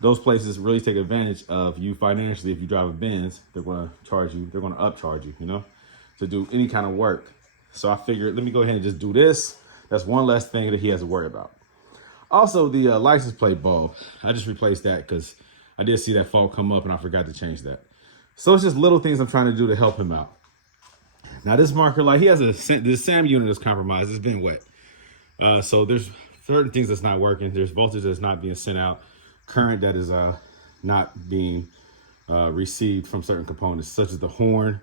those places really take advantage of you financially. If you drive a Benz, they're going to charge you. They're going to upcharge you, to do any kind of work. So I figured, let me go ahead and just do this. That's one less thing that he has to worry about. Also, the license plate bulb, I just replaced that because I did see that fault come up and I forgot to change that. So it's just little things I'm trying to do to help him out. Now this marker light, he has the SAM unit is compromised. It's been wet. So there's certain things that's not working. There's voltage that's not being sent out. Current that is not being received from certain components, such as the horn.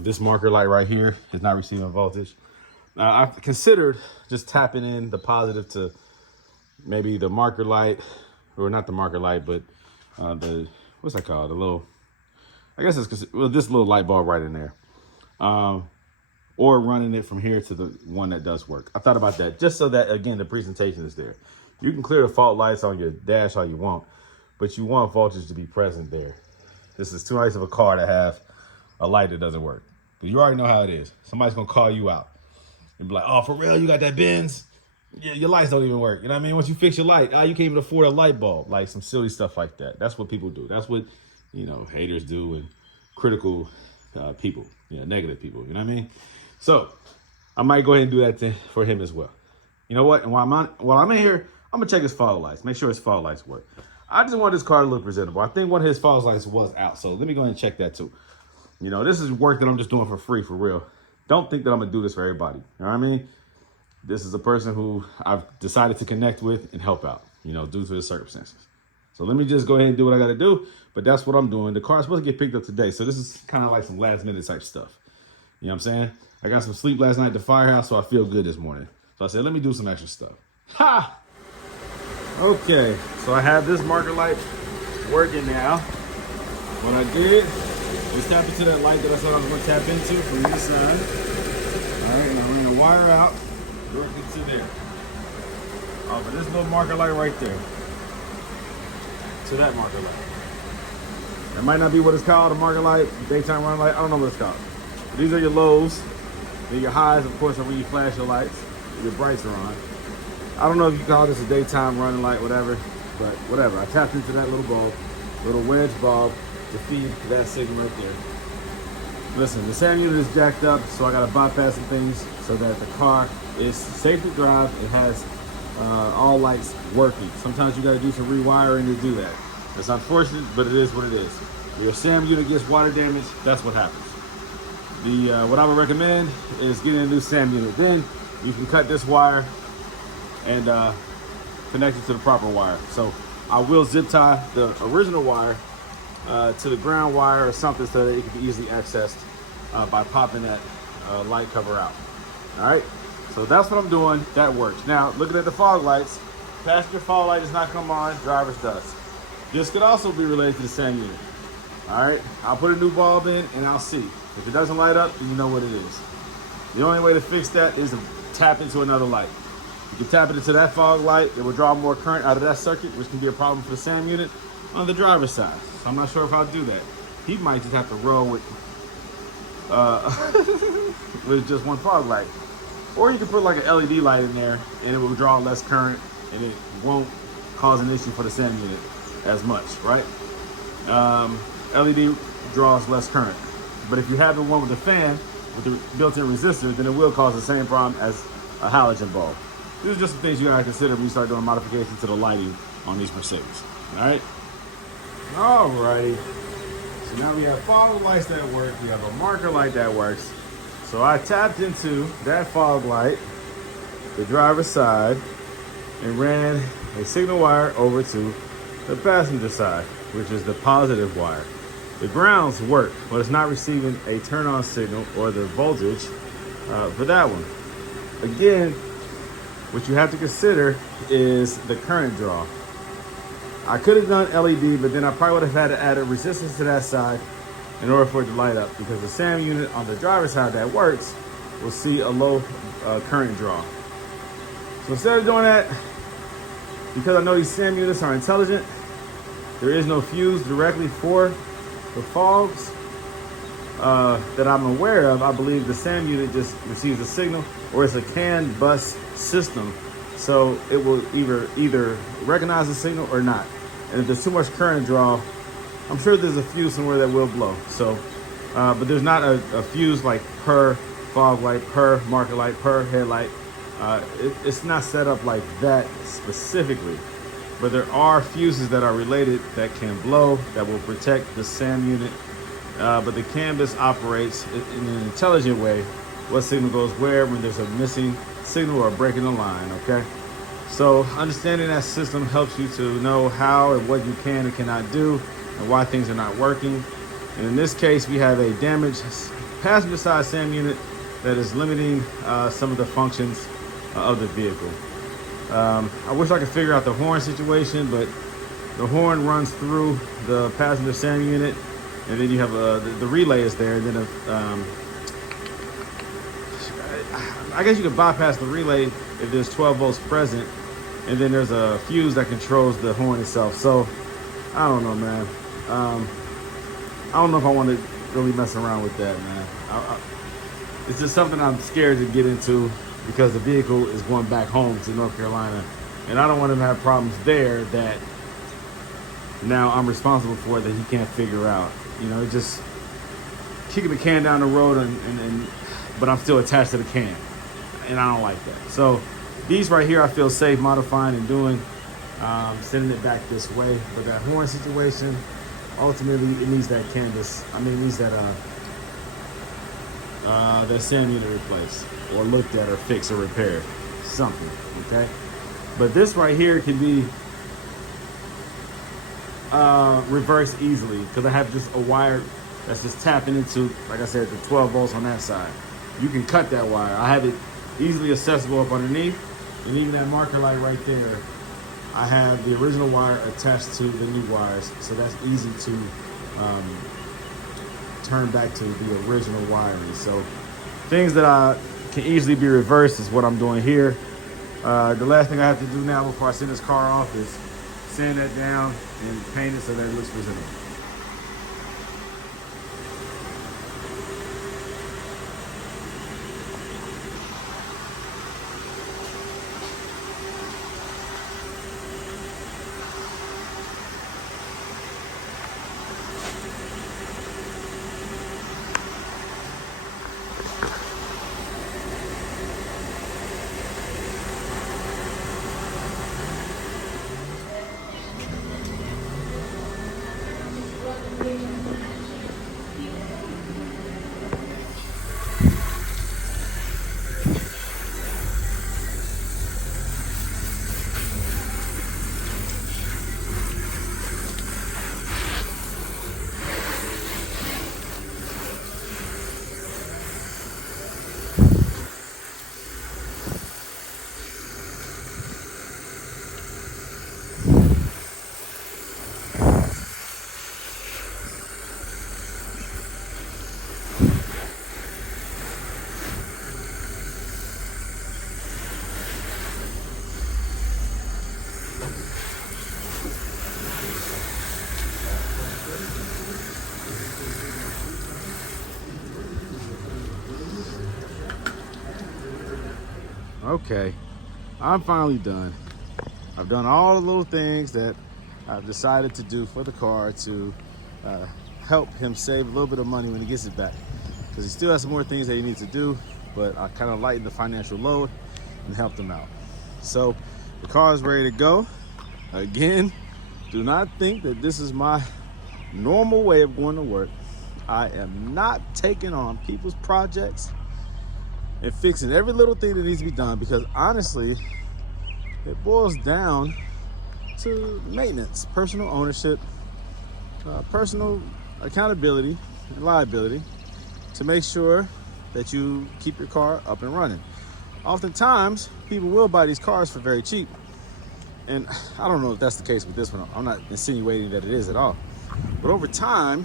This marker light right here is not receiving voltage. I've considered just tapping in the positive to maybe the marker light, or not the marker light, but what's that called? The little, I guess it's this little light bulb right in there. or running it from here to the one that does work. I thought about that just so that, again, the presentation is there. You can clear the fault lights on your dash all you want, but you want voltage to be present there. This is too nice of a car to have a light that doesn't work. But you already know how it is. Somebody's gonna call you out and be like, oh, for real, you got that Benz? Yeah, your lights don't even work. You know what I mean? Once you fix your light, you can't even afford a light bulb. Like some silly stuff like that. That's what people do. That's what, haters do, and critical people, negative people. You know what I mean? So I might go ahead and do that for him as well. You know what? And while I'm in here, I'm gonna check his fog lights, make sure his fog lights work. I just want this car to look presentable. I think one of his fog lights was out, so let me go ahead and check that too. This is work that I'm just doing for free, for real. Don't think that I'm gonna do this for everybody. You know what I mean? This is a person who I've decided to connect with and help out, due to the circumstances. So let me just go ahead and do what I gotta do, but that's what I'm doing. The car's supposed to get picked up today, so this is kind of like some last minute type stuff. You know what I'm saying? I got some sleep last night at the firehouse, so I feel good this morning. So I said, let me do some extra stuff. Ha! Okay, so I have this marker light working now. What I did is tap into that light that I said I was gonna tap into from this side. All right, and I ran a wire out. Work it to there. Oh, but this little marker light right there. To that marker light. That might not be what it's called, a marker light, daytime running light. I don't know what it's called. But these are your lows. Then your highs, of course, are when you flash your lights. Your brights are on. I don't know if you call this a daytime running light, whatever. But whatever. I tapped into that little bulb, little wedge bulb, to feed that signal right there. Listen, the SAM unit is jacked up, so I gotta bypass some things so that the car is safe to drive. It has all lights working. Sometimes you gotta do some rewiring to do that. It's unfortunate, but it is what it is. Your SAM unit gets water damage, that's what happens. What I would recommend is getting a new SAM unit. Then you can cut this wire and connect it to the proper wire. So I will zip tie the original wire to the ground wire or something so that it can be easily accessed by popping that light cover out. All right, so that's what I'm doing. That works. Now, looking at the fog lights, passenger fog light does not come on, driver's does. This could also be related to the SAM unit. All right, I'll put a new bulb in and I'll see. If it doesn't light up, then you know what it is. The only way to fix that is to tap into another light. You can tap it into that fog light, it will draw more current out of that circuit, which can be a problem for the SAM unit on the driver's side. So I'm not sure if I'll do that. He might just have to roll with with just one fog light. Or you can put like an LED light in there and it will draw less current and it won't cause an issue for the SAM unit as much, right? LED draws less current. But if you have the one with the fan, with the built-in resistor, then it will cause the same problem as a halogen bulb. These are just some things you gotta consider when you start doing modifications to the lighting on these Mercedes. All right? Alrighty. So now we have fog lights that work. We have a marker light that works. So I tapped into that fog light, the driver's side, and ran a signal wire over to the passenger side, which is the positive wire. The grounds work, but it's not receiving a turn-on signal or the voltage for that one. Again, what you have to consider is the current draw. I could have done LED, but then I probably would have had to add a resistance to that side in order for it to light up, because the SAM unit on the driver's side that works will see a low current draw. So instead of doing that, because I know these SAM units are intelligent, there is no fuse directly for the fogs that I'm aware of. I believe the SAM unit just receives a signal, or it's a CAN bus system. So it will either recognize the signal or not. And if there's too much current draw, I'm sure there's a fuse somewhere that will blow. So, but there's not a fuse like per fog light, per marker light, per headlight. It's not set up like that specifically. But there are fuses that are related that can blow, that will protect the SAM unit. But the CAN bus operates in an intelligent way. What signal goes where when there's a missing signal or breaking the line, okay? So understanding that system helps you to know how and what you can and cannot do and why things are not working. And in this case, we have a damaged passenger side SAM unit that is limiting some of the functions of the vehicle. I wish I could figure out the horn situation, but the horn runs through the passenger SAM unit, and then you have the relay is there, and then I guess you can bypass the relay if there's 12 volts present, and then there's a fuse that controls the horn itself. So I don't know, man. I don't know if I want to really mess around with that, man. It's just something I'm scared to get into because the vehicle is going back home to North Carolina, and I don't want him to have problems there that now I'm responsible for that he can't figure out. You know, it's just kicking the can down the road, but I'm still attached to the can, and I don't like that. So these right here, I feel safe modifying and doing, sending it back this way. But that horn situation, ultimately, it needs that canvas. I mean, it needs that sand unit replaced or looked at or fixed or repaired, something. Okay, but this right here can be reversed easily because I have just a wire that's just tapping into, like I said, the 12 volts on that side. You can cut that wire. I have it easily accessible up underneath, and even that marker light right there, I have the original wire attached to the new wires, so that's easy to turn back to the original wiring. So things that can easily be reversed is what I'm doing here. The last thing I have to do now before I send this car off is sand that down and paint it so that it looks presentable. Okay, I'm finally done. I've done all the little things that I've decided to do for the car to help him save a little bit of money when he gets it back. Because he still has some more things that he needs to do, but I kind of lightened the financial load and helped him out. So the car is ready to go. Again, do not think that this is my normal way of going to work. I am not taking on people's projects and fixing every little thing that needs to be done, because honestly, it boils down to maintenance, personal ownership, personal accountability and liability to make sure that you keep your car up and running. Oftentimes, people will buy these cars for very cheap. And I don't know if that's the case with this one. I'm not insinuating that it is at all. But over time,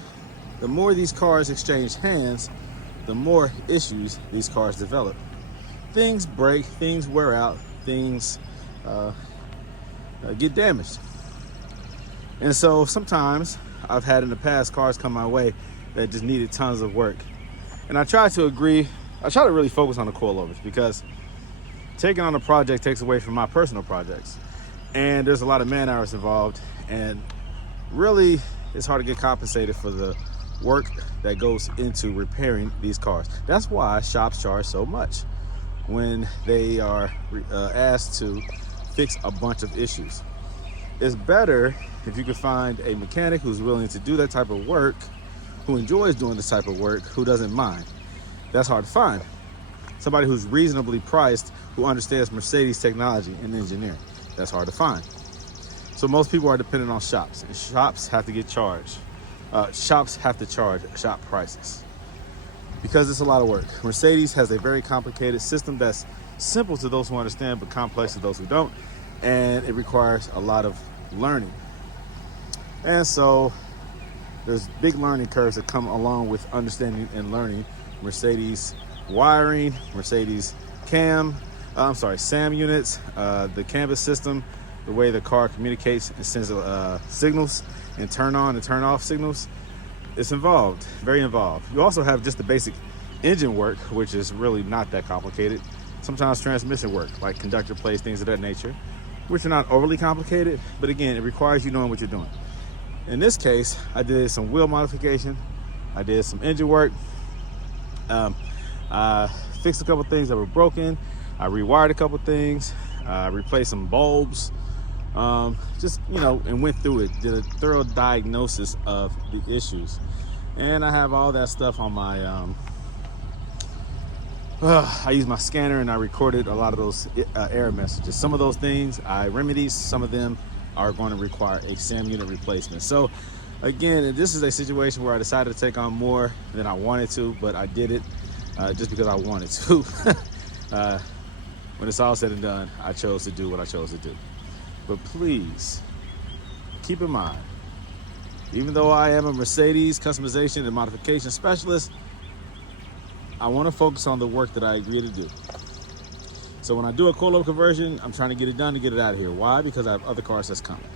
the more these cars exchange hands, the more issues these cars develop. Things break, things wear out, things get damaged. And so sometimes I've had in the past cars come my way that just needed tons of work. And I try to really focus on the coilovers, because taking on a project takes away from my personal projects. And there's a lot of man hours involved, and really it's hard to get compensated for the work that goes into repairing these cars. That's why shops charge so much when they are asked to fix a bunch of issues. It's better if you can find a mechanic who's willing to do that type of work, who enjoys doing this type of work, who doesn't mind. That's hard to find. Somebody who's reasonably priced, who understands Mercedes technology and engineering. That's hard to find. So most people are dependent on shops, and shops have to get charged. Shops have to charge shop prices because it's a lot of work. Mercedes has a very complicated system that's simple to those who understand, but complex to those who don't. And it requires a lot of learning. And so there's big learning curves that come along with understanding and learning Mercedes wiring, Mercedes SAM units, the canvas system, the way the car communicates and sends signals and turn on and turn off signals. It's involved, very involved. You also have just the basic engine work, which is really not that complicated. Sometimes transmission work, like conductor plates, things of that nature, which are not overly complicated, but again, it requires you knowing what you're doing. In this case, I did some wheel modification, I did some engine work, I fixed a couple things that were broken, I rewired a couple things, I replaced some bulbs, just, you know, and went through it, did a thorough diagnosis of the issues. And I have all that stuff on my, I used my scanner and I recorded a lot of those error messages. Some of those things I remedied, some of them are going to require a SAM unit replacement. So again, this is a situation where I decided to take on more than I wanted to, but I did it just because I wanted to. When it's all said and done, I chose to do what I chose to do. But please, keep in mind, even though I am a Mercedes customization and modification specialist, I want to focus on the work that I agree to do. So when I do a coilover conversion, I'm trying to get it done to get it out of here. Why? Because I have other cars that's coming.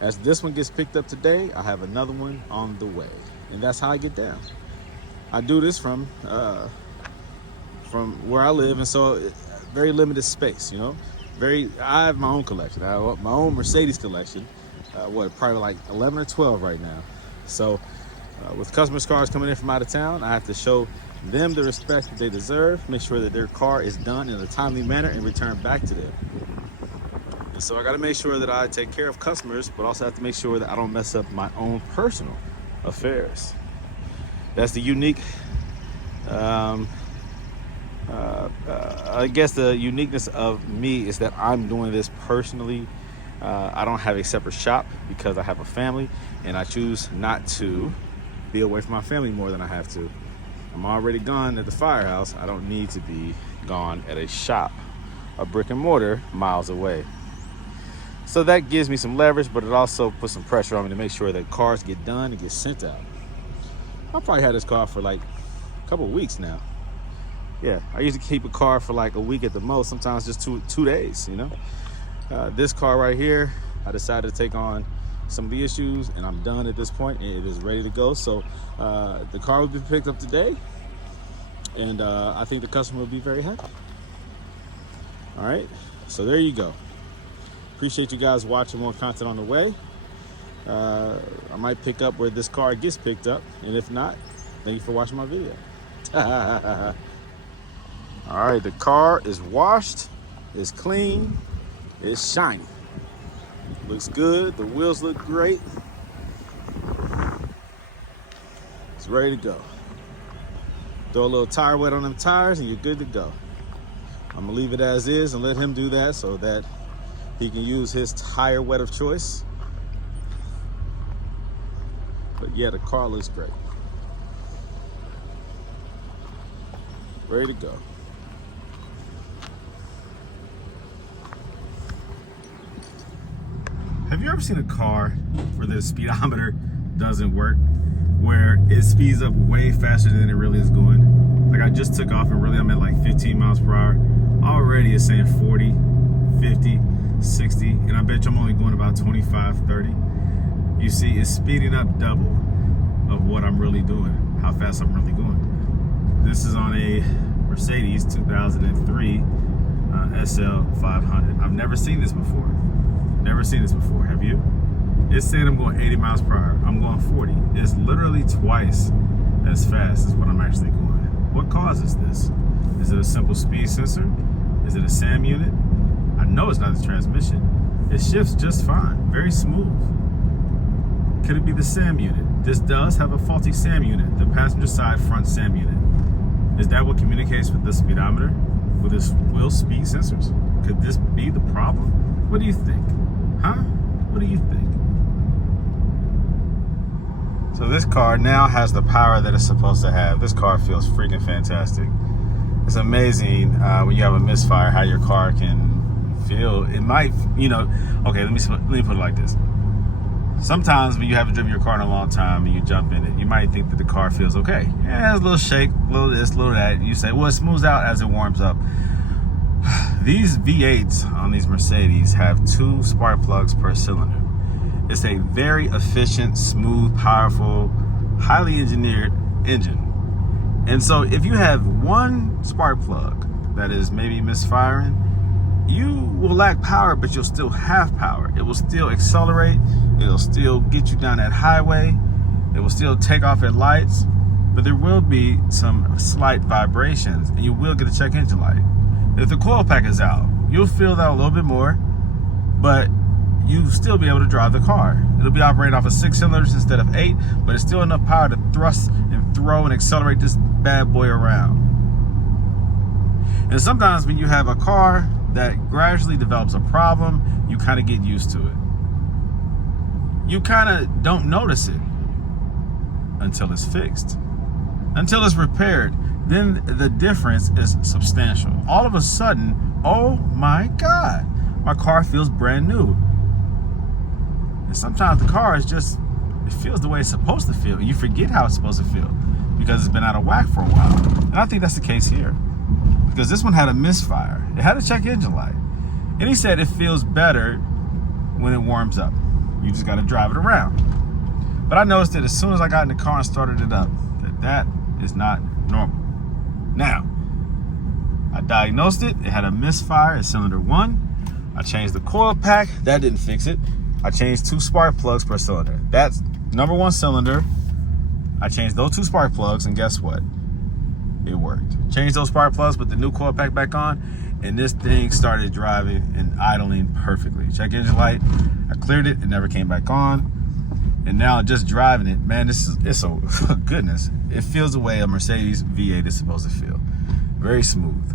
As this one gets picked up today, I have another one on the way. And that's how I get down. I do this from where I live, and so very limited space, you know. I have my own collection. I have my own Mercedes collection. Probably like 11 or 12 right now. So with customers' cars coming in from out of town, I have to show them the respect that they deserve, make sure that their car is done in a timely manner and returned back to them. And so I got to make sure that I take care of customers, but also have to make sure that I don't mess up my own personal affairs. That's the unique, I guess the uniqueness of me is that I'm doing this personally. I don't have a separate shop because I have a family, and I choose not to be away from my family more than I have to. I'm already gone at the firehouse. I don't need to be gone at a shop, a brick and mortar miles away. So that gives me some leverage, but it also puts some pressure on me to make sure that cars get done and get sent out. I've probably had this car for like a couple of weeks now. Yeah, I usually keep a car for like a week at the most, sometimes just two days, you know. This car right here, I decided to take on some of the issues, and I'm done at this point, and it is ready to go. So the car will be picked up today, and I think the customer will be very happy. All right, so there you go. Appreciate you guys watching. More content on the way. I might pick up where this car gets picked up, and if not, thank you for watching my video. All right, the car is washed, it's clean, it's shiny. Looks good, the wheels look great. It's ready to go. Throw a little tire wet on them tires and you're good to go. I'm gonna leave it as is and let him do that so that he can use his tire wet of choice. But yeah, the car looks great. Ready to go. Have you ever seen a car where the speedometer doesn't work, where it speeds up way faster than it really is going? Like I just took off and really I'm at like 15 miles per hour. Already it's saying 40, 50, 60, and I bet you I'm only going about 25, 30. You see, it's speeding up double of what I'm really doing, how fast I'm really going. This is on a Mercedes 2003 SL500. I've never seen this before. Never seen this before, have you? It's saying I'm going 80 miles per hour. I'm going 40. It's literally twice as fast as what I'm actually going. What causes this? Is it a simple speed sensor? Is it a SAM unit? I know it's not the transmission. It shifts just fine, very smooth. Could it be the SAM unit? This does have a faulty SAM unit, the passenger side front SAM unit. Is that what communicates with the speedometer, with its wheel speed sensors? Could this be the problem? What do you think? Huh? What do you think? So this car now has the power that it's supposed to have. This car feels freaking fantastic. It's amazing when you have a misfire how your car can feel. It might, you know, okay, let me put it like this. sometimes when you haven't driven your car in a long time and you jump in it, you might think that the car feels okay. Yeah, it has a little shake, a little this, a little that. You say, well, it smooths out as it warms up. These V8s on these Mercedes have 2 spark plugs per cylinder. It's a very efficient, smooth, powerful, highly engineered engine. And so if you have one spark plug that is maybe misfiring, you will lack power, but you'll still have power. It will still accelerate. It'll still get you down that highway. It will still take off at lights, but there will be some slight vibrations and you will get a check engine light. If the coil pack is out, you'll feel that a little bit more, but you'll still be able to drive the car. It'll be operating off of 6 cylinders instead of 8, but it's still enough power to thrust and throw and accelerate this bad boy around. And sometimes when you have a car that gradually develops a problem, you kind of get used to it. You kind of don't notice it until it's fixed, until it's repaired. Then the difference is substantial. All of a sudden, oh my God, my car feels brand new. And sometimes the car is just, it feels the way it's supposed to feel. You forget how it's supposed to feel because it's been out of whack for a while. And I think that's the case here, because this one had a misfire. It had a check engine light. And he said it feels better when it warms up. You just got to drive it around. But I noticed that as soon as I got in the car and started it up, that is not normal. Now, I diagnosed it. It had a misfire at cylinder 1. I changed the coil pack. That didn't fix it. I changed 2 spark plugs per cylinder. That's number 1 cylinder. I changed those 2 spark plugs, and guess what? It worked. Changed those spark plugs, put the new coil pack back on, and this thing started driving and idling perfectly. Check engine light. I cleared it. It never came back on. And now just driving it, man, it's a goodness. It feels the way a Mercedes V8 is supposed to feel. Very smooth.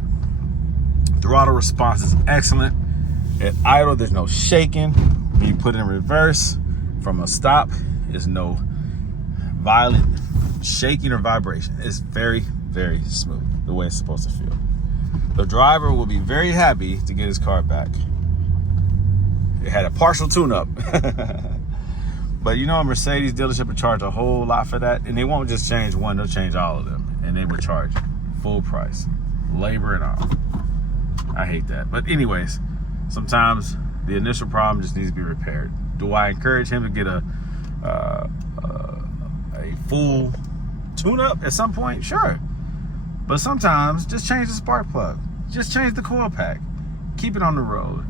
Throttle response is excellent. At idle, there's no shaking. When you put it in reverse from a stop, there's no violent shaking or vibration. It's very, very smooth, the way it's supposed to feel. The driver will be very happy to get his car back. It had a partial tune-up. But you know, a Mercedes dealership would charge a whole lot for that, and they won't just change one, they'll change all of them, and they would charge full price, labor and all. I hate that. But anyways, sometimes the initial problem just needs to be repaired. Do I encourage him to get a full tune-up at some point? Sure. But sometimes just change the spark plug. Just change the coil pack. Keep it on the road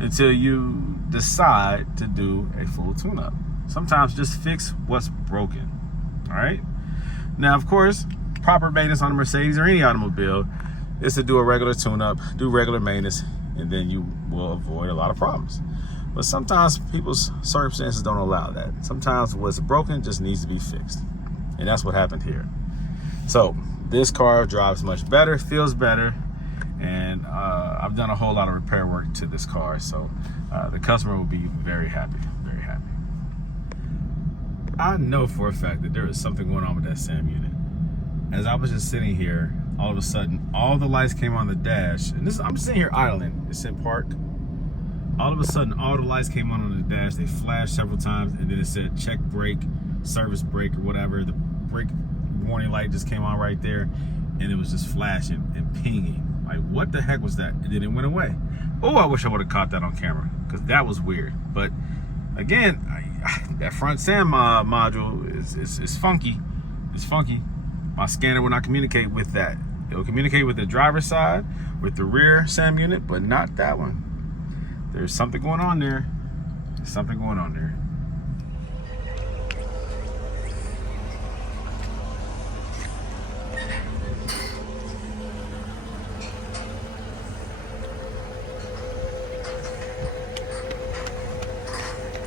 until you decide to do a full tune-up. Sometimes just fix what's broken. All right. Now, of course, proper maintenance on a Mercedes or any automobile is to do a regular tune-up, do regular maintenance, and then you will avoid a lot of problems. But sometimes people's circumstances don't allow that. Sometimes what's broken just needs to be fixed. And that's what happened here. So this car drives much better, feels better, and I've done a whole lot of repair work to this car. So the customer will be very happy, very happy. I know for a fact that there is something going on with that SAM unit. As I was just sitting here, all of a sudden, all the lights came on the dash. And I'm sitting here idling. It's in park. All of a sudden, all the lights came on the dash. They flashed several times, and then it said check brake, service brake, or whatever. The brake warning light just came on right there, and it was just flashing and pinging. Like, what the heck was that? And then it went away. Oh, I wish I would have caught that on camera, because that was weird. But again, that front SAM module is funky. It's funky. My scanner will not communicate with that. It will communicate with the driver's side, with the rear SAM unit, but not that one. There's something going on there. There's something going on there.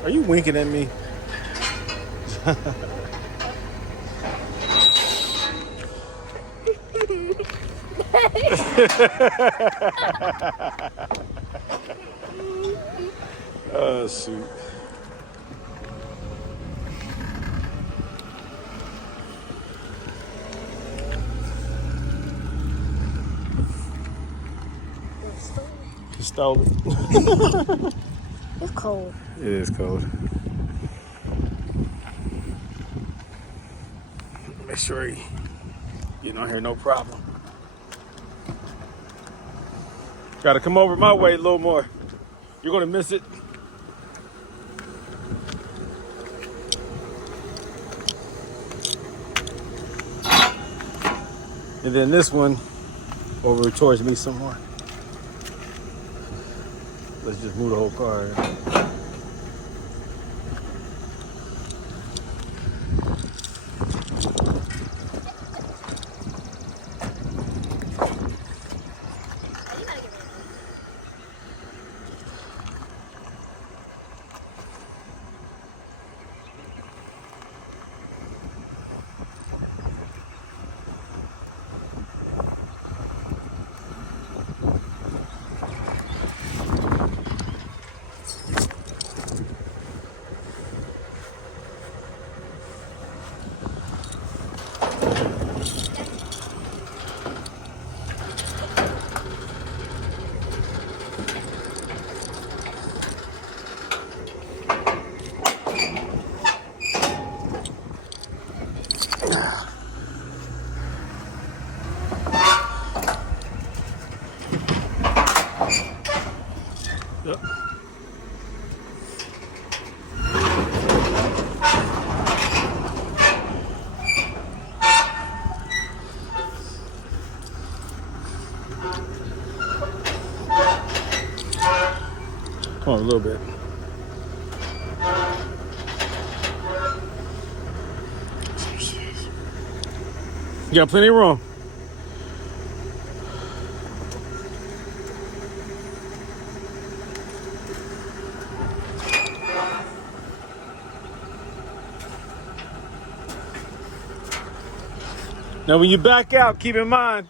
Are you winking at me? Oh, shoot. You stole it. It's cold. It is cold. make sure you get on here no problem. Gotta come over my way a little more. You're gonna miss it. And then this one over towards me some more. Let's just move the whole car. Yep. Come on, a little bit. You got plenty of room. Now, when you back out, keep in mind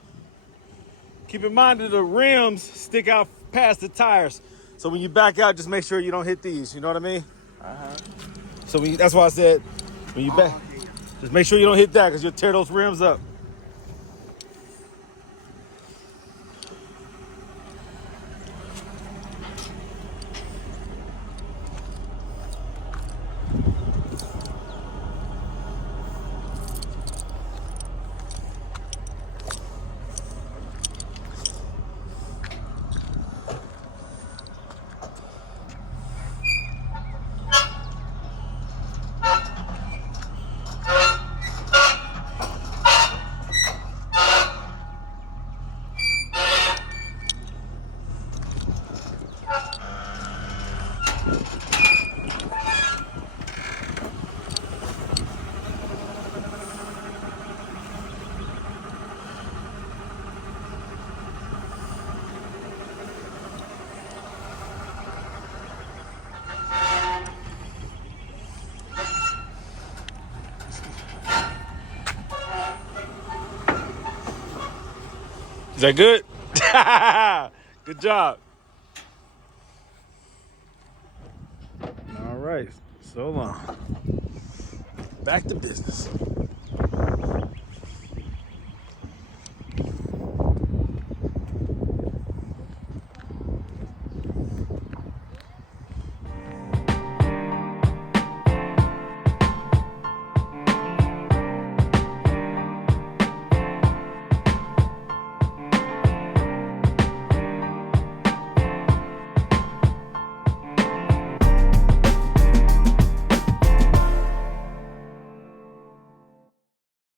that the rims stick out past the tires. So when you back out, just make sure you don't hit these. You know what I mean? So that's why I said when you back, just make sure you don't hit that because you'll tear those rims up. Is that good? Good job. All right, so long. Back to business.